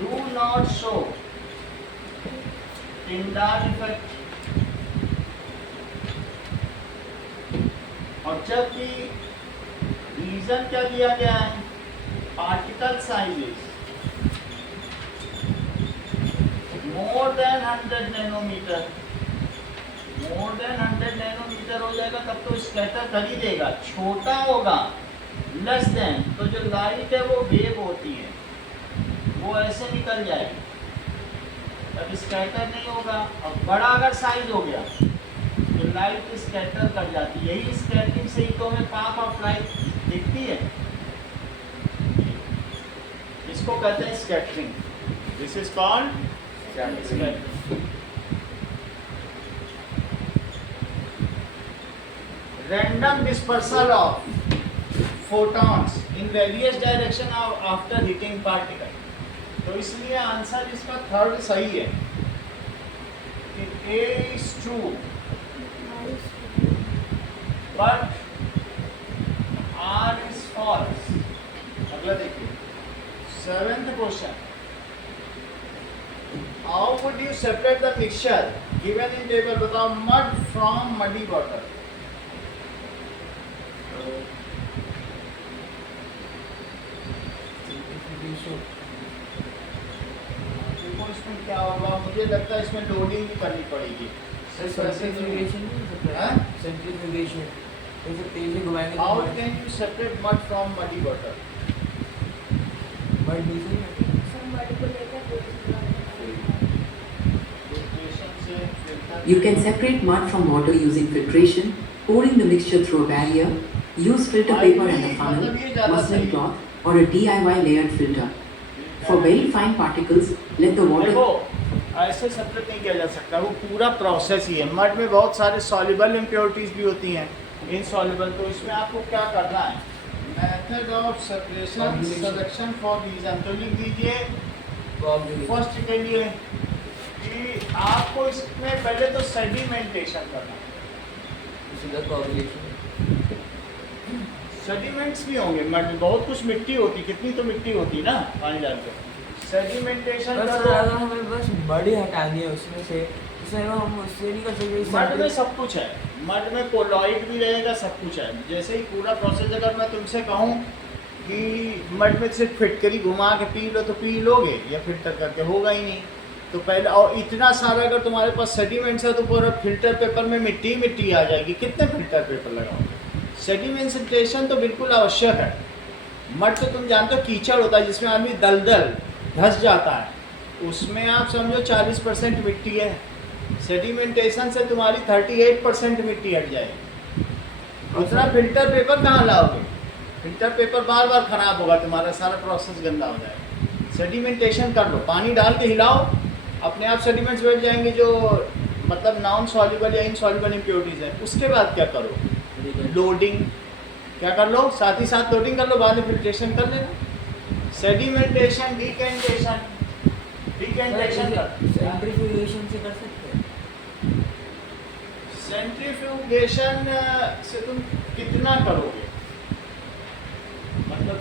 do not show Tyndall effect। और जबकि रीजन क्या दिया गया है? Particle sizes more than 100 nanometre more than 100 nanometre हो जाएगा तब तो स्कैटर कर ही देगा। छोटा होगा लेस देन तो जो लाइट है वो वेव होती है, वो ऐसे निकल जाएगी, तब स्कैटर नहीं होगा। और बड़ा अगर साइज हो गया तो लाइट स्कैटर कर जाती है। यही स्कैटरिंग से ही तो हमें पाथ ऑफ लाइट दिखती है, इसको कहते हैं scattering. This is called scattering. Random dispersal of photons in various direction after hitting particle। तो इसलिए आंसर इसका थर्ड सही है कि A is true but R is false। अगला देखिए 7th question, how would you separate the mixture given in table? बताओ mud from muddy water। देखो इसमें क्या होगा, मुझे लगता है इसमें लोडिंग भी करनी पड़ेगी। सेंट्रीफ्यूगेशन नहीं हो सकता हाँ? है, सेंट्रीफ्यूगेशन जैसे तेज से घुमाएंगे तो How mud can you separate mud from muddy water? नीचे ही somebody को लेकर कोई Filtration से filter You can separate mud from water using filtration, pouring the mixture through a barrier, use filter paper and a funnel, muslin cloth, or a DIY layered filter. For very fine particles, let the water देखो ऐसे separate नहीं किया जा सकता, वो पूरा process ही है। Mud में बहुत सारे सॉल्युबल इम्प्योरिटीज भी होती हैं, इनसॉल्युबल। तो इसमें आपको क्या करना है, method of separation selection for reason, तो लिख दीजिए फर्स्ट के लिए कि आपको इसमें पहले तो सेडिमेंटेशन करना है। सीधा कोagulation। सेडिमेंट्स भी होंगे मड में, बहुत कुछ मिट्टी होती, कितनी तो मिट्टी होती ना पानी डालकर। सेडिमेंटेशन बस करो। अगर हमें बस मड ही हटानी है उसमें से, उससे हम उससे नहीं कर सकते। मड में सब कुछ है, मड में कोलॉइड भी रहेगा, सब कुछ है। जैसे ही पूरा प्रोसेस अगर मैं तुमसे कहूँ कि मड में सिर्फ फिटकरी घुमा के पी लो तो पी लोगे, या फिल्टर करके होगा ही नहीं। तो पहले, और इतना सारा अगर तुम्हारे पास सेडिमेंट्स है तो पूरा फिल्टर पेपर में मिट्टी मिट्टी आ जाएगी, कितने फिल्टर पेपर लगाओगे। सेडिमेंटेशन तो बिल्कुल आवश्यक है। मड तो तुम जानते हो कीचड़ होता है जिसमें आदमी दलदल धंस जाता है, उसमें आप समझो 40% मिट्टी है। सेडिमेंटेशन से तुम्हारी 38% मिट्टी हट जाएगी। उतना फिल्टर पेपर कहाँ लाओगे, फिल्टर पेपर बार बार खराब होगा, तुम्हारा सारा प्रोसेस गंदा हो जाएगा। सेडिमेंटेशन कर लो, पानी डाल के हिलाओ, अपने आप सेडिमेंट्स बैठ जाएंगे जो मतलब नॉन सॉल्युबल या इनसॉल्युबल इम्प्योरिटीज है। उसके बाद क्या करो, लोडिंग क्या कर लो, साथ ही साथ लोडिंग कर लो, बाद में फिल्ट्रेशन कर लेना। सेडिमेंटेशन, डिकेंटेशन, डिकेंटेशन सेंट्रीफ्यूगेशन से कर सकते हैं। सेंट्रीफ्यूगेशन से तुम कितना करोगे, मतलब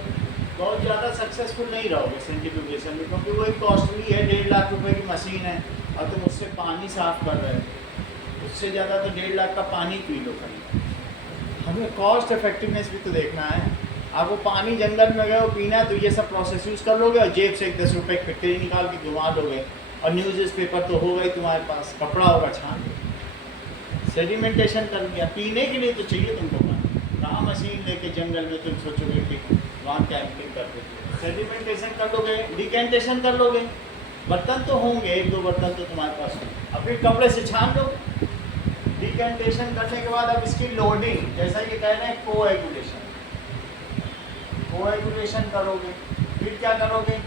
बहुत ज़्यादा सक्सेसफुल नहीं रहोगे सेंट्रीफ्यूगेशन में, क्योंकि वो एक कॉस्टली है, 1.5 लाख रुपए की मशीन है और तुम उससे पानी साफ कर रहे हो। उससे ज़्यादा तो 1.5 लाख का पानी पी लो खाली। हमें कॉस्ट इफेक्टिवनेस भी तो देखना है। आपको पानी जंगल में गए हो पीना है तो ये सब प्रोसेस यूज़ कर लोगे और जेब से 10 रुपये की फिटकरी निकाल के घुमा दोगे, और न्यूज़ पेपर तो होगा ही तुम्हारे पास, कपड़ा होगा छान। सेडिमेंटेशन कर लिया, पीने के लिए तो चाहिए तुमको पानी, कहाँ मशीन लेके जंगल में तुम सोचोगे कि वहाँ कैंपिंग कर देते। सेडिमेंटेशन कर लोगे, डिकेंटेशन कर लोगे, बर्तन तो होंगे 1-2 बर्तन तो तुम्हारे पास होंगे, अब फिर कपड़े से छान लो। डिकेंटेशन करने के बाद अब इसकी लोडिंग, जैसा ये कह रहे हैं कोएगुलेशन, कोएगुलेशन करोगे, फिर क्या करोगे,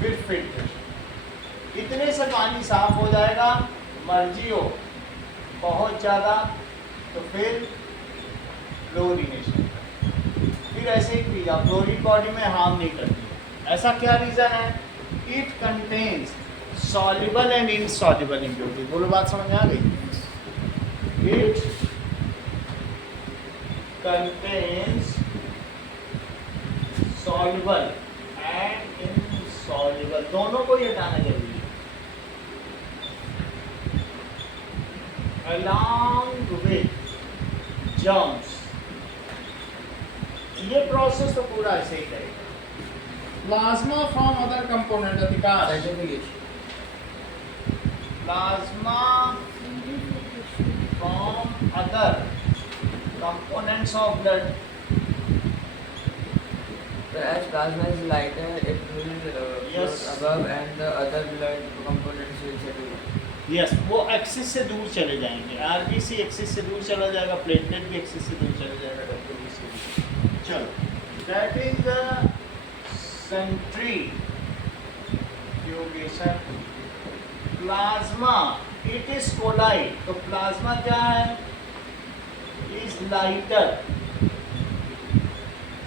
फिर फिल्ट्रेशन। इतने से पानी साफ हो जाएगा, मर्जी हो बहुत ज़्यादा तो फिर क्लोरीनेशन, फिर ऐसे ही पी जाओ। क्लोरीन बॉडी में हार्म नहीं करती। ऐसा क्या रीज़न है, it contains soluble and insoluble impurities. बोलो बात समझ में आ गई। It contains soluble and insoluble, दोनों को ही हटाना जरूरी है। along with germs, ये प्रोसेस तो पूरा ऐसे ही करेगा। प्लाज्मा फ्रॉम अदर कंपोनेंट, अधिकांश centrifugation. Plasma from other components of blood. So as plasma is lighter, it will Yes. float above and the other blood components will settle. Yes वो axis से दूर चले जाएंगे, आरबीसी एक्सिस से दूर चला जाएगा, प्लेटलेट भी एक्सिस से दूर चले जाएगा, डब्ल्यूबीसी भी। चलो, that is the centrifugation. Plasma it is colloid, तो प्लाज्मा क्या है? Is lighter,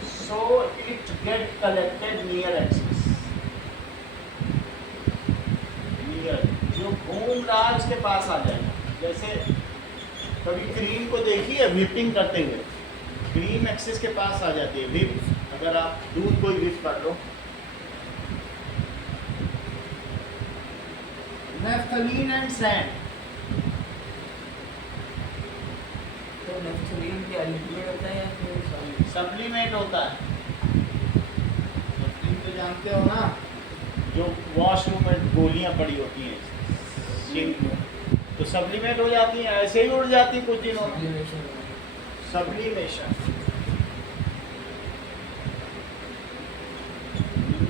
so it get collected near axis, near जो घूम रहा है उसके पास आ जाएगा। जैसे कभी क्रीम को देखिए व्हिपिंग करते हुए, क्रीम एक्सिस के पास आ जाती है, व्हिप। अगर आप दूध को व्हिप कर लो, नेफ्थलीन एंड सैंड, तो नेफ्थलीन क्या लिक्विड होता है या फिर सॉलिड? सप्लीमेंट होता है। सप्लीमेंट तो जानते हो ना, जो वॉशरूम में गोलियां पड़ी होती हैं सिंक में, तो सप्लीमेंट हो जाती हैं, ऐसे ही उड़ जाती कुछ दिनों में। Sublimation. Sublimation,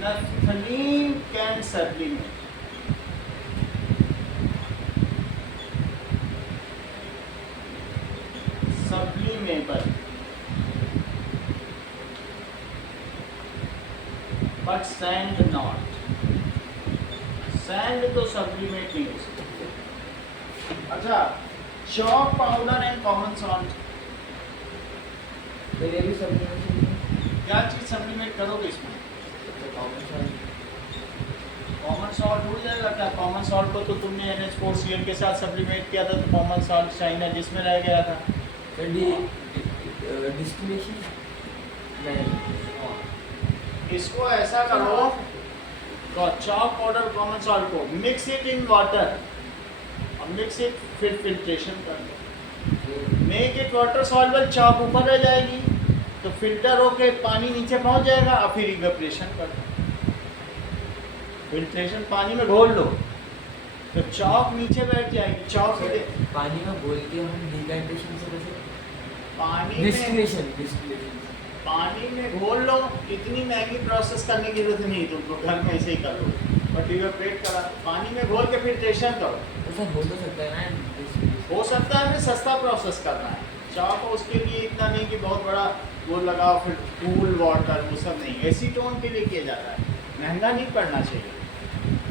naphthalene can sublimate. Sublimable, but sand not. Sand तो सब्लिमेट नहीं हो सकती। अच्छा, chalk powder and common salt, मेरे भी सब्लिमेशन क्या चीज सप्लीमेंट करोगे इसमें? Common salt. कॉमन सॉल्ट उड़ जाएगा क्या? कॉमन सॉल्ट को तो तुमने NH4Cl के साथ सप्लीमेंट किया था, तो कॉमन सॉल्ट चाइना जिसमें रह गया था। फिर डिस्टिलेशन नहीं। इसको ऐसा करो, chalk powder कॉमन सॉल्ट को मिक्स इट इन वाटर, और मिक्स इट, फिर फिल्ट्रेशन कर दो, make it water soluble. Chalk ऊपर रह जाएगी, तो फिल्टर होके पानी नीचे पहुंच जाएगा, और फिर इवेपोरेशन कर दो। फिल्ट्रेशन पानी में घोल लो, तो चॉक नीचे बैठ जाएगी। चॉक पानी में बोल के हम डिकाइड्रेशन से कैसे? पानी में डिस्टिलेशन। पानी में घोल लो, इतनी महंगी प्रोसेस करने की जरूरत नहीं, तुमको घर में ऐसे ही कर लो, बट इवेपोरेट करा, पानी में घोल के फिल्ट्रेशन करो। ऐसा हो तो सकता है ना? हो सकता है, फिर सस्ता प्रोसेस करना है। चॉक उसके लिए इतना नहीं कि बहुत बड़ा वो लगाओ, फिर कूल वाटर, वो सब नहीं, एसीटोन के लिए किया जाता है, महंगा नहीं पड़ना चाहिए,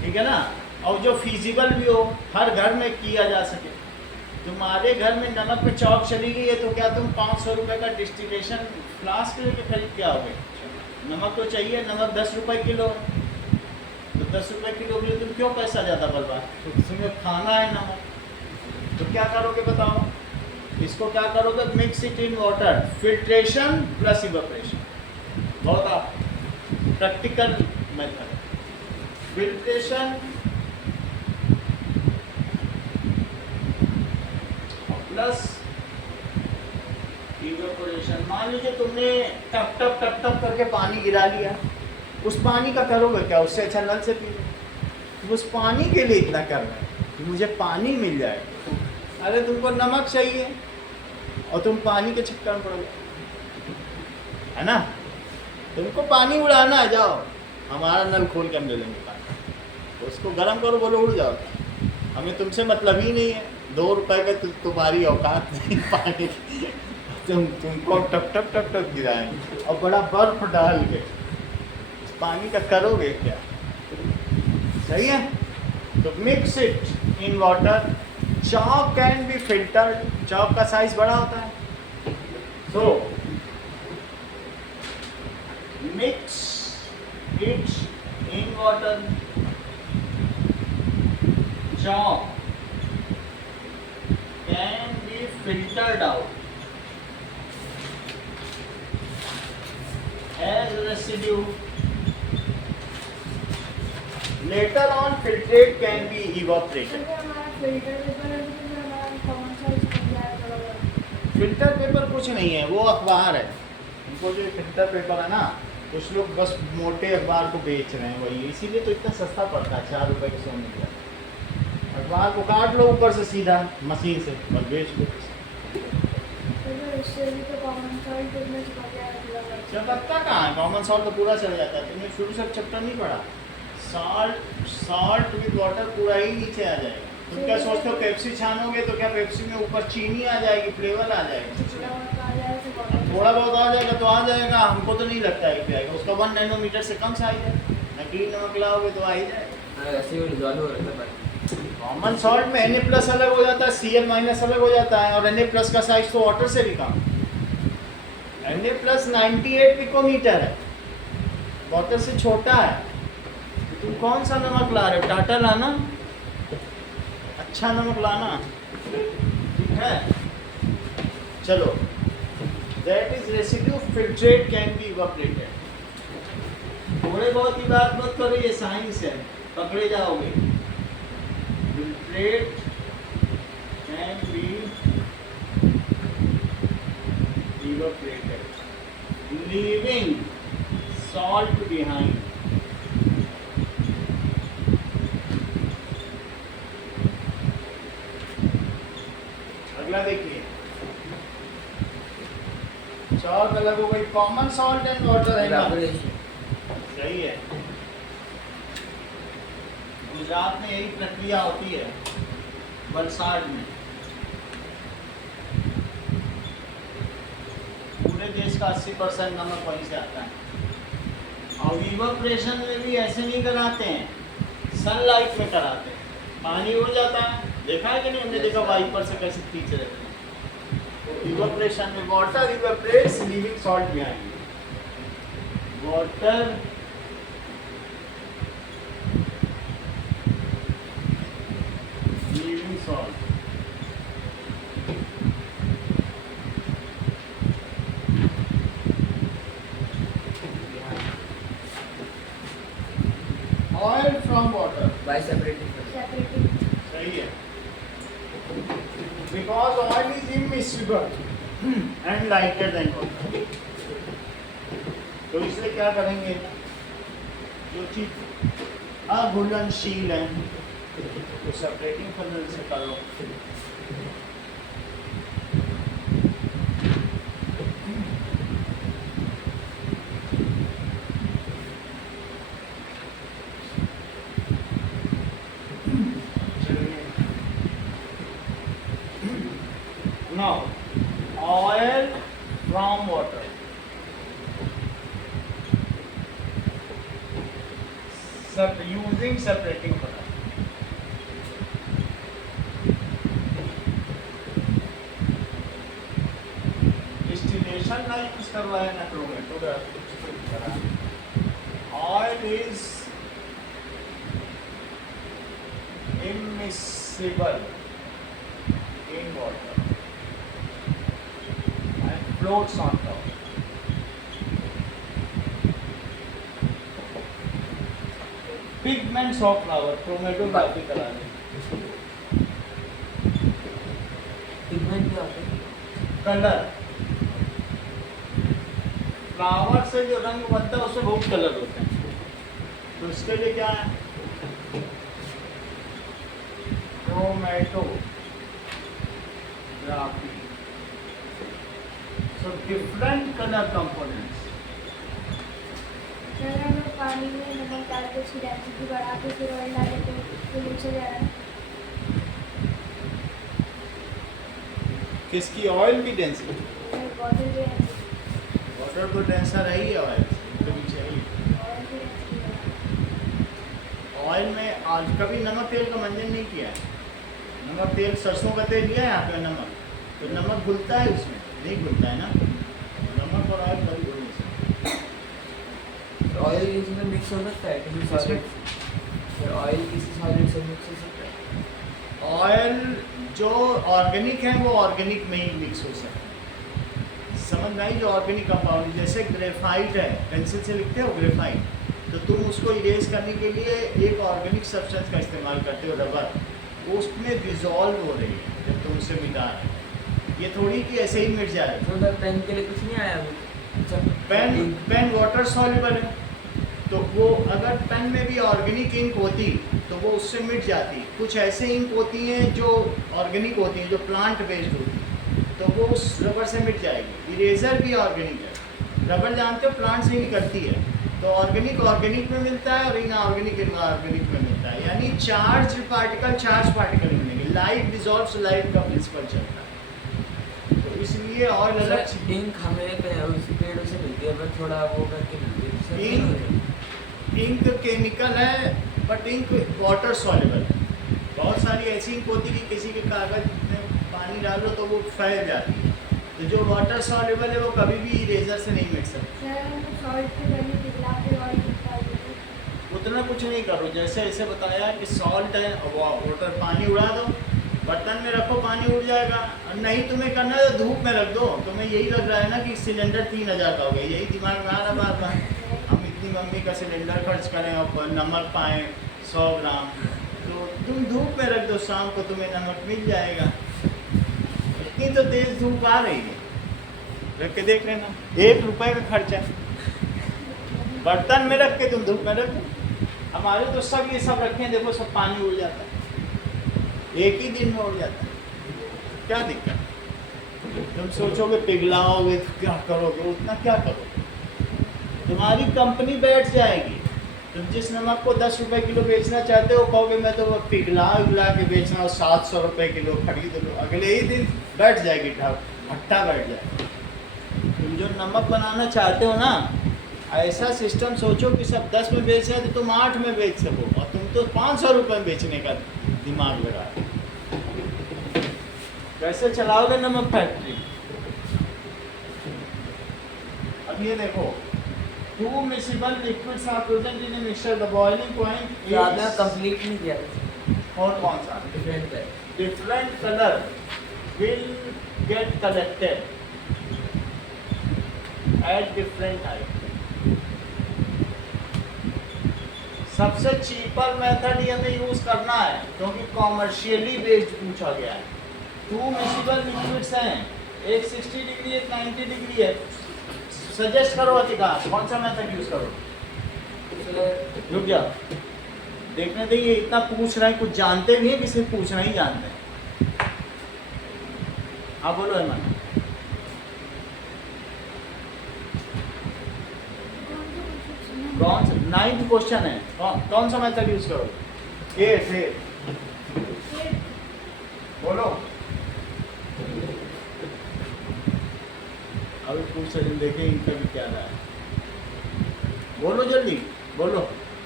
ठीक है ना। और जो फिजिबल भी हो, हर घर में किया जा सके। तुम्हारे घर में नमक में चॉक चली गई है, तो क्या तुम 500 रुपये का डिस्टिलेशन फ्लास्क लेके खरीद के आओगे? नमक तो चाहिए, नमक 10 रुपये किलो, तो 10 रुपये किलो के लिए तुम क्यों पैसा ज़्यादा बर्बाद? तो तुम्हें खाना है नमक, तो क्या करोगे बताओ? इसको क्या करोगे? Mix it in water, filtration plus evaporation, बहुत आप practical method. Filtration plus evaporation. मान लीजिए तुमने टप टप टप टप करके पानी गिरा लिया, उस पानी का करोगे क्या? उससे अच्छा नल से पी लो। उस पानी के लिए इतना करना है कि मुझे पानी मिल जाए। अरे तुमको नमक चाहिए और तुम पानी के चक्कर में पड़ोगे, है ना? तुमको पानी उड़ाना है, जाओ हमारा नल खोल के हम ले लेंगे पानी, तो उसको गर्म करो, बोलो उड़ जाओ, हमें तुमसे मतलब ही नहीं है। 2 रुपए का तुम्हारी औकात नहीं पानी की, तुमको टप टप टप टप गिराएंगे और बड़ा बर्फ डाल के पानी का करोगे क्या? सही है? तो mix it in water. Chalk can be filtered, chalk का साइज बड़ा होता है, सो mix it in water. Chalk can be filtered out as residue. Later on, filtrate can be evaporated. हमारा फिल्टर पेपर है, तो फिर हमारा कॉमन सॉल्ट क्या है? फिल्टर पेपर कुछ नहीं है, वो अखबार है। उनको जो फिल्टर पेपर है ना, कुछ लोग बस मोटे अखबार को बेच रहे हैं, वही इसीलिए तो इतना सस्ता पड़ता है, 4 रुपए के 100 मिल जाता है। और अखबार को काट लो ऊपर से सीधा मशीन से और बेच दो। तो इससे भी तो कॉमन सॉल्ट में चिपक जाएगा। चपकता कहाँ है, कॉमन सॉल्ट तो पूरा चल जाता है। तुमने शुरू से चैप्टर नहीं पढ़ा। सॉल्ट विद वाटर पूरा ही नीचे आ जाएगा। तुम क्या सोचते हो पेप्सी छानोगे तो क्या पेप्सी में ऊपर चीनी आ जाएगी, फ्लेवर आ जाएगा? थोड़ा बहुत आ जाएगा तो आ जाएगा, हमको तो नहीं लगता है कि आएगा। उसका 1 नैनोमीटर से कम साइज है। नकली नमक लाओगे तो आ ही जाएगा। ऐसे ही डिजॉल्व हो रहा था पर कॉमन सॉल्ट में Na+ अलग हो जाता है, Cl- अलग हो जाता है, और Na+ का साइज तो वाटर से भी कम। Na+ 98 पिकोमीटर है, वाटर से छोटा है। तुम कौन सा नमक ला रहे हो? टाटा लाना, अच्छा नमक लाना, ठीक है। चलो, that is residue filtrate can be evaporated. थोड़े बहुत की बात मत करो, ये साइंस है, पकड़े जाओगे। Filtrate can B evaporated, leaving salt behind. अगला देखिए, चौक अलग हो गई। कॉमन सॉल्ट एंड वाटर है ना, सही है। गुजरात में यही प्रक्रिया होती है, वलसाड में। पूरे देश का 80% नमक वहीं से आता है। और इवैपोरेशन में भी ऐसे नहीं कराते हैं, सनलाइट में कराते हैं। पानी हो जाता है, देखा है कि नहीं? हमने देखा वाइपर से कैसे खींच रहे थे। इवैपोरेशन में water evaporates leaving salt behind. Water leaving salt. Oil from water. by separating them. सही है। Because oil is immiscible and lighter than water. तो इसलिए क्या करेंगे? जो चीज अघुलनशील है तो सेपरेटिंग फनल से करो। Now, oil from water. Using separating funnel. Distillation ना यूज करवाया ना क्रोमेटोग्राफी करा। Oil is immiscible in water and floats on top. Pigments of flower, chromatography करा रहे। Pigment क्या होता है? कलर, फ्लावर से जो रंग बनता है उसमें बहुत कलर होते हैं। तो इसके लिए क्या है? Chromatography. So different color components. अगर हम लोग पानी में नमक डाल के उसकी डेंसिटी बढ़ा के फिर ऑयल डाले तो नीचे जा रहा है। किसकी? ऑयल की डेंसिटी। बॉटल जो है वाटर तो डेंसर है ही, ऑयल तो नीचे है ही। ऑयल की डेंसिटी बढ़ा। ऑयल में आज कभी नमक तेल का मंजन नहीं किया है। नमक तेल, सरसों का तेल लिया है आपने नमक, तो नमक घुलता है उसमें? नहीं घुलता है ना। नमक और ऑयल कभी घुल नहीं सकता। ऑयल इसमें मिक्स हो सकता है किसी सॉलिड, फिर ऑयल किसी सॉलिड से मिक्स हो सकता है। ऑयल जो ऑर्गेनिक है वो ऑर्गेनिक में ही मिक्स हो सकता है। समझ में आई? जो ऑर्गेनिक कंपाउंड, जैसे ग्रेफाइट है, पेंसिल से लिखते हो ग्रेफाइट, तो तुम उसको इरेज करने के लिए एक ऑर्गेनिक सब्सटेंस का इस्तेमाल करते हो, रबर। वो उसमें डिजॉल्व हो रही है जब तुम उसे मिटा रहे हो। ये थोड़ी कि ऐसे ही मिट जाए। तो उधर पेन के लिए कुछ नहीं आया अभी? अच्छा पेन वाटर सॉल्युबल है, तो वो अगर पेन में भी ऑर्गेनिक इंक होती तो वो उससे मिट जाती। कुछ ऐसे इंक होती हैं जो ऑर्गेनिक होती हैं, जो प्लांट बेस्ड होती हैं, तो वो उस रबर से मिट जाएगी। इरेज़र भी ऑर्गेनिक है, रबर जानते हो प्लांट से ही निकलती है, तो ऑर्गेनिक में मिलता है और इनऑर्गेनिक में मिलता है। यानी चार्ज पार्टिकल में मिलेंगे। लाइट डिजॉल्व्स लाइट का प्रिंसिपल चलता है। तो इसलिए ऑयल अलग इंक हमें उस पेड़ से मिलती है, बट थोड़ा वो करके मिलती है। इंक केमिकल है, बट इंक वाटर सॉल्युबल है। बहुत सारी ऐसी इंक होती है कि किसी के कागज़ में पानी डालो तो वो फैल जाती है, तो जो वाटर सॉल्युबल है वो कभी भी इरेजर से नहीं मिट सकती। सर हमको सॉल्ट की वैल्यू पिघला के ऑयल निकाल दीजिए। उतना कुछ नहीं करो, जैसे ऐसे बताया कि सॉल्ट है, वाटर पानी उड़ा दो, बर्तन में रखो पानी उड़ जाएगा। और नहीं तुम्हें करना है तो धूप में रख दो। तुम्हें यही लग रहा है ना कि सिलेंडर 3000 का हो गया, यही दिमाग में आ रहा बार बार। हम इतनी मम्मी का सिलेंडर खर्च करें और नमक पाएँ 100 ग्राम, तो तुम धूप में रख दो, शाम को तुम्हें नमक मिल जाएगा। इतनी तो तेज़ धूप आ रही है, रख के देख लेना, 1 रुपये का खर्चा। बर्तन में रख के तुम धूप में रख दो। हमारे तो सब ये सब रखे हैं, देखो सब पानी उड़ जाता है, एक ही दिन में उड़ जाता है। क्या दिक्कत? तुम सोचोगे पिघलाओगे तो क्या करोगे, उतना क्या करोगे, तुम्हारी कंपनी बैठ जाएगी। तुम जिस नमक को 10 रुपये किलो बेचना चाहते हो, कहोगे मैं तो पिघला के बेचना और 700 रुपये किलो खरीद लो, अगले ही दिन बैठ जाएगी, भट्टा बैठ जाएगा। तुम जो नमक बनाना चाहते हो ना, ऐसा सिस्टम सोचो कि सब 10 में बेच रहे हैं तो तुम 8 में बेच सको, और तुम तो 500 रुपये में बेचने का दिमाग लगा। कैसे चलाओगे नमक फैक्ट्री? अब ये देखो, 2 miscible liquids are present in a mixture. The boiling point is आपने कंप्लीट नहीं किया। और कौन सा? डिफरेंट है। Different color will get collected at different time. सबसे चीपर मेथड ये हमें यूज करना है, क्योंकि कॉमर्शियली बेस्ड पूछा गया है। 2 miscible liquids हैं, एक 60 डिग्री एक 90 डिग्री है। सजेस्ट करो अधिकार, कौन सा मेथड यूज करो? रुक जाओ, देखने देंगे। इतना पूछ रहे हैं, कुछ जानते भी हैं, किसी पूछना ही जानते हैं। हाँ बोलो हेमंत। कौन सा 9th क्वेश्चन है, कौन सा मेथड यूज करो? ए बोलो, अभी पूछ रहे देखें इनका भी क्या रहा है। बोलो जल्दी बोलो।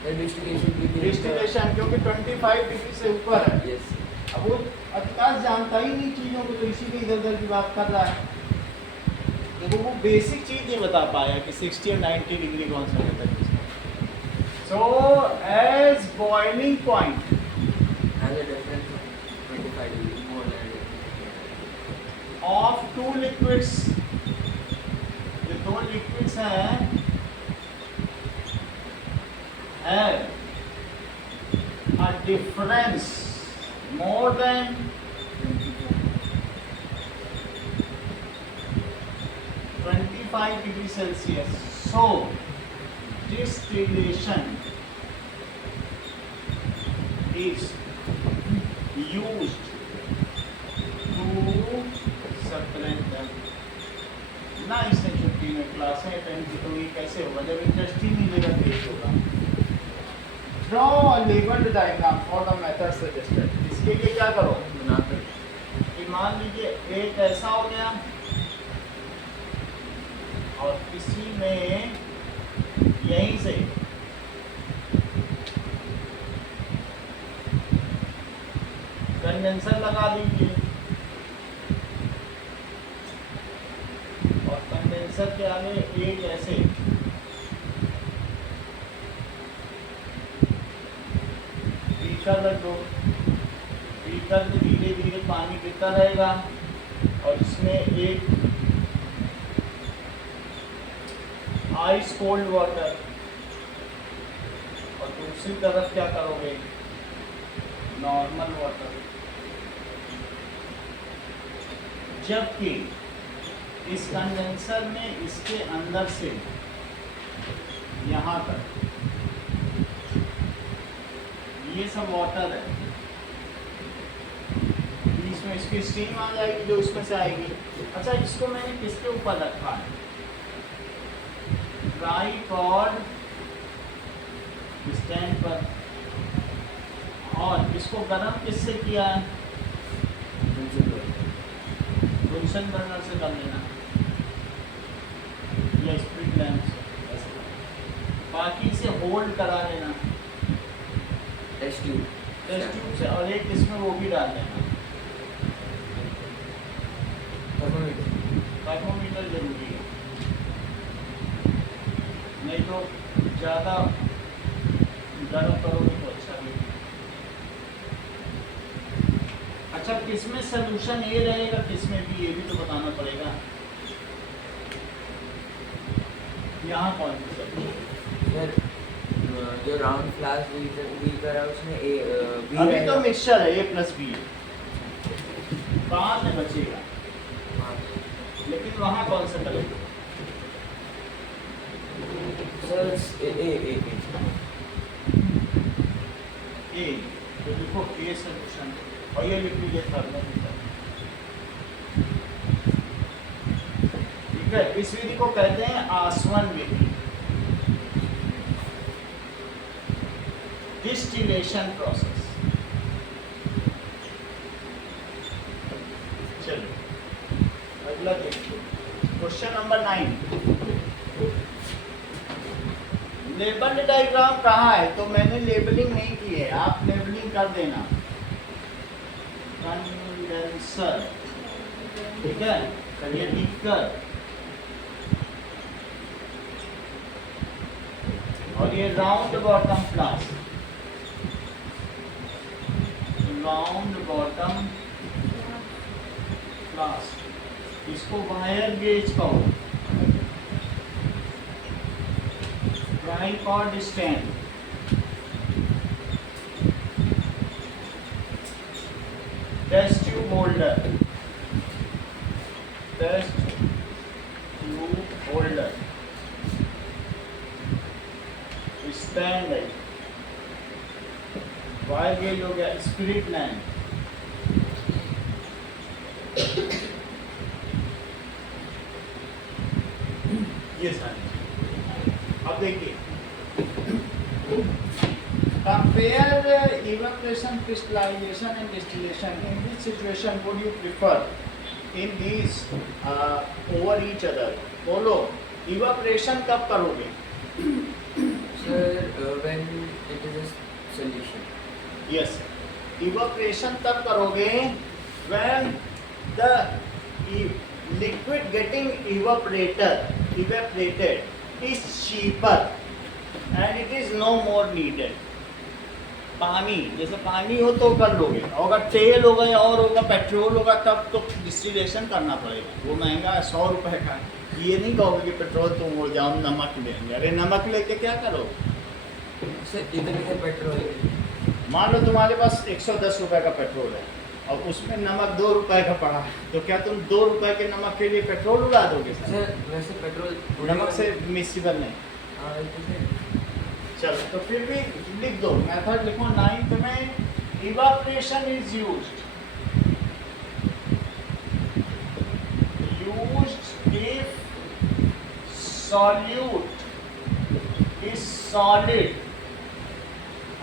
डिस्टिलेशन, क्योंकि 25 डिग्री से ऊपर है। यस। अब वो अधिकांश जानता ही नहीं चीज़ों को, तो इसीलिए इधर उधर की बात कर रहा है। देखो वो बेसिक चीज़ नहीं बता पाया कि 60 और 90 डिग्री कौन सा मेथड यूज करना। So as boiling point of 2 liquids, ये 2 लिक्विड्स हैं, have a difference more than 25 degrees Celsius. So distillation is used to separate them. ना इससे छुट्टी में क्लासें अटेंड की तो ये कैसे होगा जब इंटरेस्ट ही नहीं लेगा, तेज होगा। Draw a labeled diagram for the method suggested. इसके लिए क्या करो? कि मान लीजिए एक ऐसा हो गया और किसी में यहीं से कंडेंसर लगा दीजिए और कंडेंसर के आगे एक ऐसे बीकर रख दो। बीकर में धीरे धीरे पानी गिरता रहेगा और इसमें एक आइस कोल्ड वाटर, और दूसरी तरफ क्या करोगे? Normal water. जबकि इस कंडेंसर में इसके अंदर से यहाँ तक ये सब वाटर है, बीच में इसकी स्टीम आ जाएगी जो इसमें से आएगी। अच्छा, इसको मैंने किसके ऊपर रखा है? ट्राइपॉड स्टैंड पर, और इसको गर्म किससे किया है? जंक्शन बर्नर से कर लेना या स्प्रिट लैंप से, ऐसे। बाकी इसे होल्ड करा लेना टेस्ट ट्यूब से, और एक इसमें वो भी डाल देना, थर्मोमीटर जरूरी है, नहीं तो ज़्यादा गर्म करोगे तो अच्छा नहीं। अच्छा, किसमें सोल्यूशन ए रहेगा, किसमें बी, ये भी तो बताना पड़ेगा। यहाँ कौन सी सर? जो राउंड फ्लास्क व्हील कर रहा है उसमें बी अभी तो रहेगा। मिक्सचर है A + B, कहाँ से बचेगा? हाँ। लेकिन वहाँ कौन सा करेगा? सर ए तो देखो A सोल्यूशन, और ये लिख लीजिए थर्मोमीटर। ठीक है, इस विधि को कहते हैं आसवन विधि, डिस्टिलेशन प्रोसेस। चलिए अगला देखिए, क्वेश्चन नंबर 9। लेबल्ड डायग्राम कहाँ है? तो मैंने लेबलिंग नहीं की है, आप लेबलिंग कर देना। कंडेंसर, ठीक है, ये लिखकर, और ये round bottom flask, round bottom flask, इसको वायर गेज कहो, tripod stand, test tube holder, test tube holder, stand है, वायर गेज हो गया, स्पिरिट लैंप, ये सारे। अब देखिए, compare evaporation, crystallization and distillation. In which situation would you prefer in these over each other? बोलो, evaporation कब करोगे? Sir when it is a solution. Yes, evaporation तब करोगे when the liquid getting evaporated is cheaper and it is no more needed. पानी, जैसे पानी हो तो कर लोगे, और अगर तेल होगा या और होगा, पेट्रोल होगा, तब तो डिस्टिलेशन करना पड़ेगा, वो महंगा है, 100 रुपए का। ये नहीं कहोगे कि पेट्रोल तुम हो जाओ नमक लेंगे, अरे नमक लेके क्या करोगे? सर इतने का पेट्रोल है। मान लो तुम्हारे पास 110 रुपए का पेट्रोल है और उसमें नमक 2 रुपए का पड़ा है, तो क्या तुम 2 रुपए के नमक के लिए पेट्रोल उड़ा दोगे? सर वैसे पेट्रोल नमक से मिसिबल नहीं। हाँ जैसे चलो, तो फिर भी लिख दो, मेथड लिखो 9th में, evaporation is used if solute is solid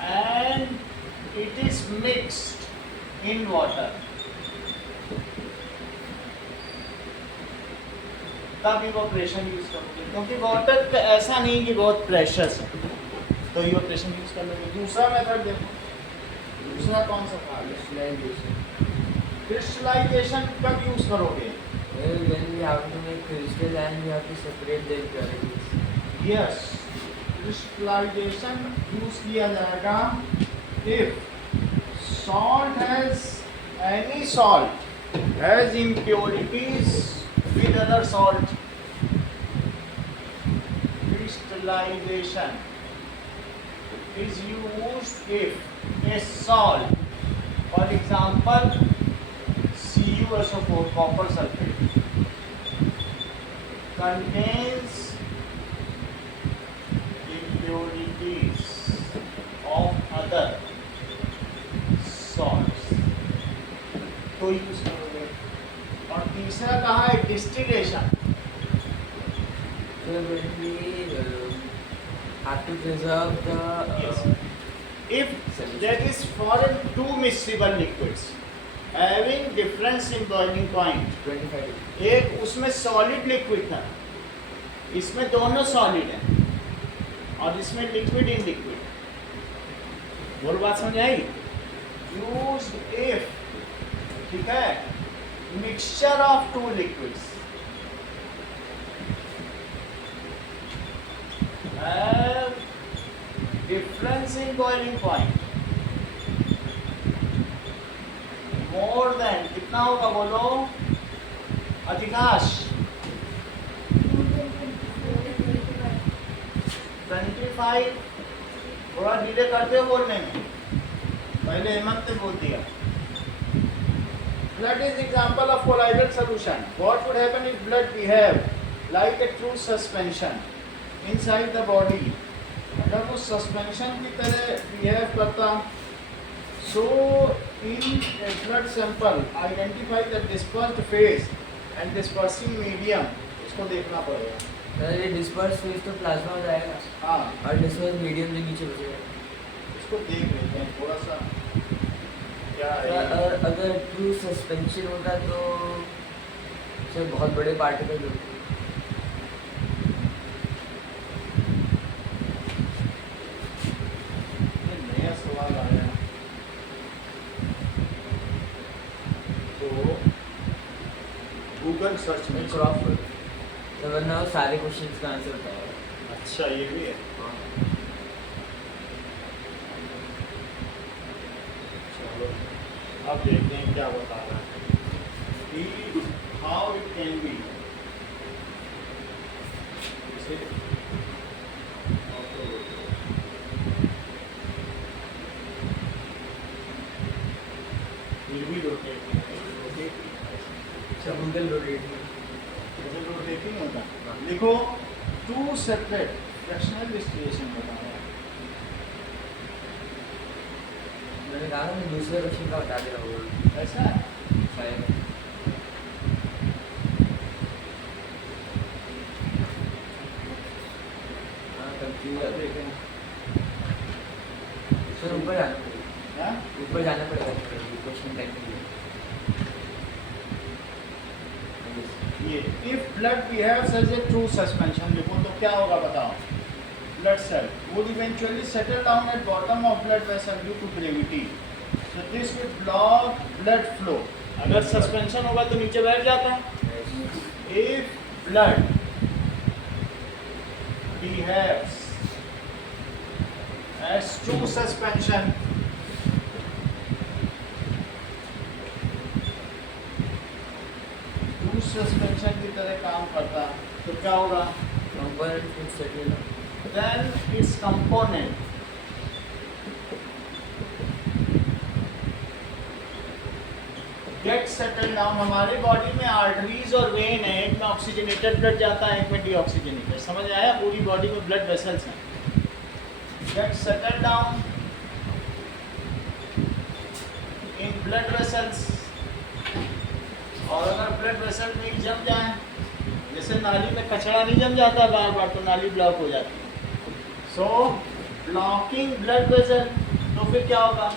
and it is mixed in water, तब इवापोरेशन यूज करोगे, क्योंकि वाटर ऐसा नहीं कि बहुत प्रेशस है, तो इवापोरेशन यूज कर लोगे। दूसरा मेथड देखो, दूसरा कौन सा था? क्रिस्टलाइजेशन कब यूज करोगे? when we have to make crystal and we have to separate the impurities. Yes, crystallization use किया जाएगा if salt has any salt has impurities with other salt. Crystallization is used if a salt, for example CuSO4, copper sulfate, contains impurities of other जो use करोगे। और तीसरा कहा है distillation. So we have to preserve the Yes. If there is foreign two miscible liquids having difference in boiling point, 25 degree. एक उसमें solid liquid था, इसमें दोनों सॉलिड हैं और इसमें लिक्विड इन लिक्विड। बोल बात समझ आई? यूज्ड इफ, ठीक है, mixture of two liquids have difference in boiling point more than, कितना होगा बोलो अधिकांश 25। थोड़ा डिले करते हो बोलने में, पहले हेमंत ने बोल दिया। Blood is example of colloidal solution. What would happen if blood behave like a true suspension inside the body? अगर वो सस्पेंशन की तरह बिहेव करता, so in a blood sample identify the dispersed phase and dispersing medium, इसको देखना पड़ेगा। Sir ये disperse phase तो प्लाज्मा हो जाएगा हाँ, और डिस्पर्स मीडियम जो नीचे बचेगा। इसको देख लेते हैं थोड़ा सा क्या सर, है। और अगर ट्रू सस्पेंशन होता तो सर बहुत बड़े पार्टिकल होते। ये नया सवाल आया तो गूगल सर्च में क्रॉप तो वरना वो सारे क्वेश्चंस का आंसर बताएगा। अच्छा ये भी है। चलो अब देखते हैं क्या बता रहा है। How it can be, Google rotating होता। देखो टू सेपरेट फ्रैक्शनल डिस्टिलेशन बता रहा है। मैंने कहा मैं दूसरे क्वेश्चन का बता दे रहा हूँ ऐसा है? शायद। हाँ कंफ्यूज है। देखें सर ऊपर जाना पड़ेगा, हाँ? ऊपर जाना पड़ेगा क्वेश्चन टाइप के लिए। ये if blood behaves as a true suspension, देखो तो क्या होगा बताओ। Blood cell would eventually settle down at bottom of blood vessel due to gravity. So this will block blood flow. अगर सस्पेंशन होगा तो नीचे बैठ जाता है। If blood behaves as true suspension, true suspension की तरह काम करता तो क्या होगा? कंपोनेंट फिर settle Then its component get settled down। हमारे बॉडी में आर्टरीज और वेन है, एक में ऑक्सीजनेटेड ब्लड जाता है, एक में डीऑक्सीजनेटेड। समझ आया? पूरी बॉडी में ब्लड वेसल्स हैं। get settled down in blood vessels। और अगर ब्लड वेसल में जम जाए, जैसे नाली में कचरा नहीं जम जाता बार बार, तो नाली ब्लॉक हो जाती है। सो ब्लॉकिंग ब्लड वेसल, तो फिर क्या होगा?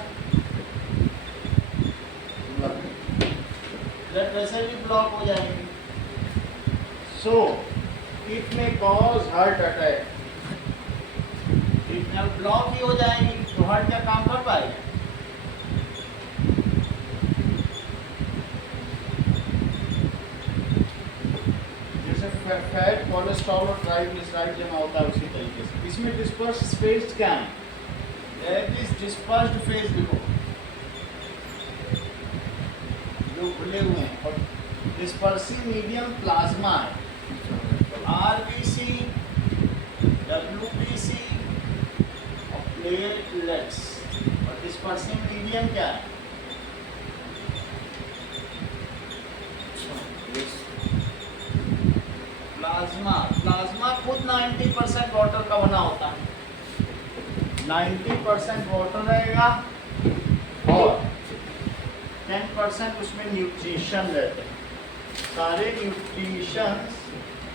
ब्लड वेसल भी ब्लॉक हो जाएंगे। सो इट में कॉज हार्ट अटैक। इट में ब्लॉक ही हो जाएंगी तो हार्ट क्या काम कर पाएगा? फैट, कोलेस्ट्रॉल और ट्राइग्लिसराइड जमा होता है उसी तरीके से। इसमें डिस्पर्स्ड फेज क्या है? दैट इज डिस्पर्स्ड फेज, देखो जो खुले हुए हैं। और डिस्पर्सिव मीडियम प्लाज्मा है, आरबीसी, डब्ल्यूबीसी और प्लेटलेट्स। और डिस्पर्सिव मीडियम क्या है? प्लाज्मा। प्लाज्मा खुद 90% वाटर का बना होता है। 90% वाटर रहेगा और 10% उसमें न्यूट्रिशन रहते हैं, सारे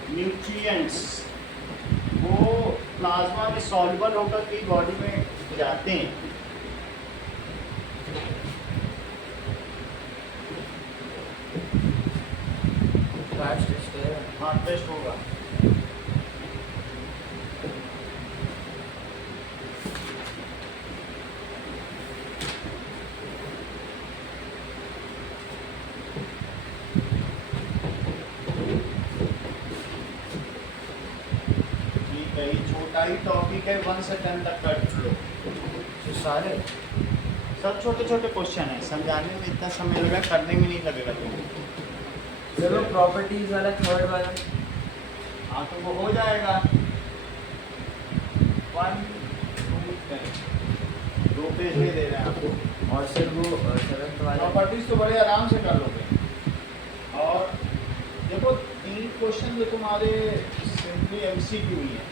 न्यूट्रिएंट्स वो प्लाज्मा में सॉल्युबल होकर के बॉडी में जाते हैं। क्रैश टेस्ट है। हाँ टेस्ट होगा। ठीक है, ये छोटा ही टॉपिक है, 1 से 10 तक कर लो। तो सारे सब छोटे छोटे क्वेश्चन है, समझाने में इतना समय लगा, करने में नहीं लगेगा तुमको। चलो प्रॉपर्टीज वाला थर्ड वाला। हाँ तो वो हो जाएगा। 1 2 10 2 पेज दे रहे हैं आपको। और फिर वो सेवंथ वाला। प्रॉपर्टीज तो बड़े आराम से कर लोगे। और देखो 3 क्वेश्चन जो तुम्हारे सिंपली एमसीक्यू ही है,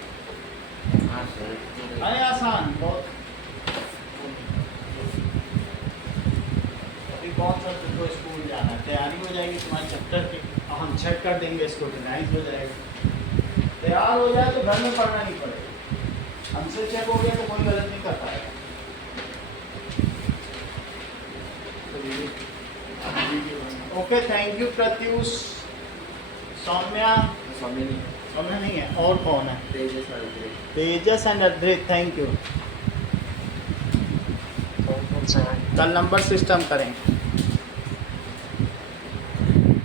हाँ सर। अरे आसान बहुत। अभी कौन सा तुमको स्कूल जाना है, तैयारी हो जाएगी तुम्हारे चैप्टर की, और हम चेक कर देंगे, इसको रिवाइज हो जाएगा। तैयार हो जाए तो घर में पढ़ना नहीं पड़ेगा, हमसे चेक हो गया तो कोई गलत नहीं कर पाएगा। Okay, thank you Pratyush. Saumya, Saumya नहीं है, और कौन है? Tejas and Adrit, thank you. Sir कल नंबर सिस्टम करें।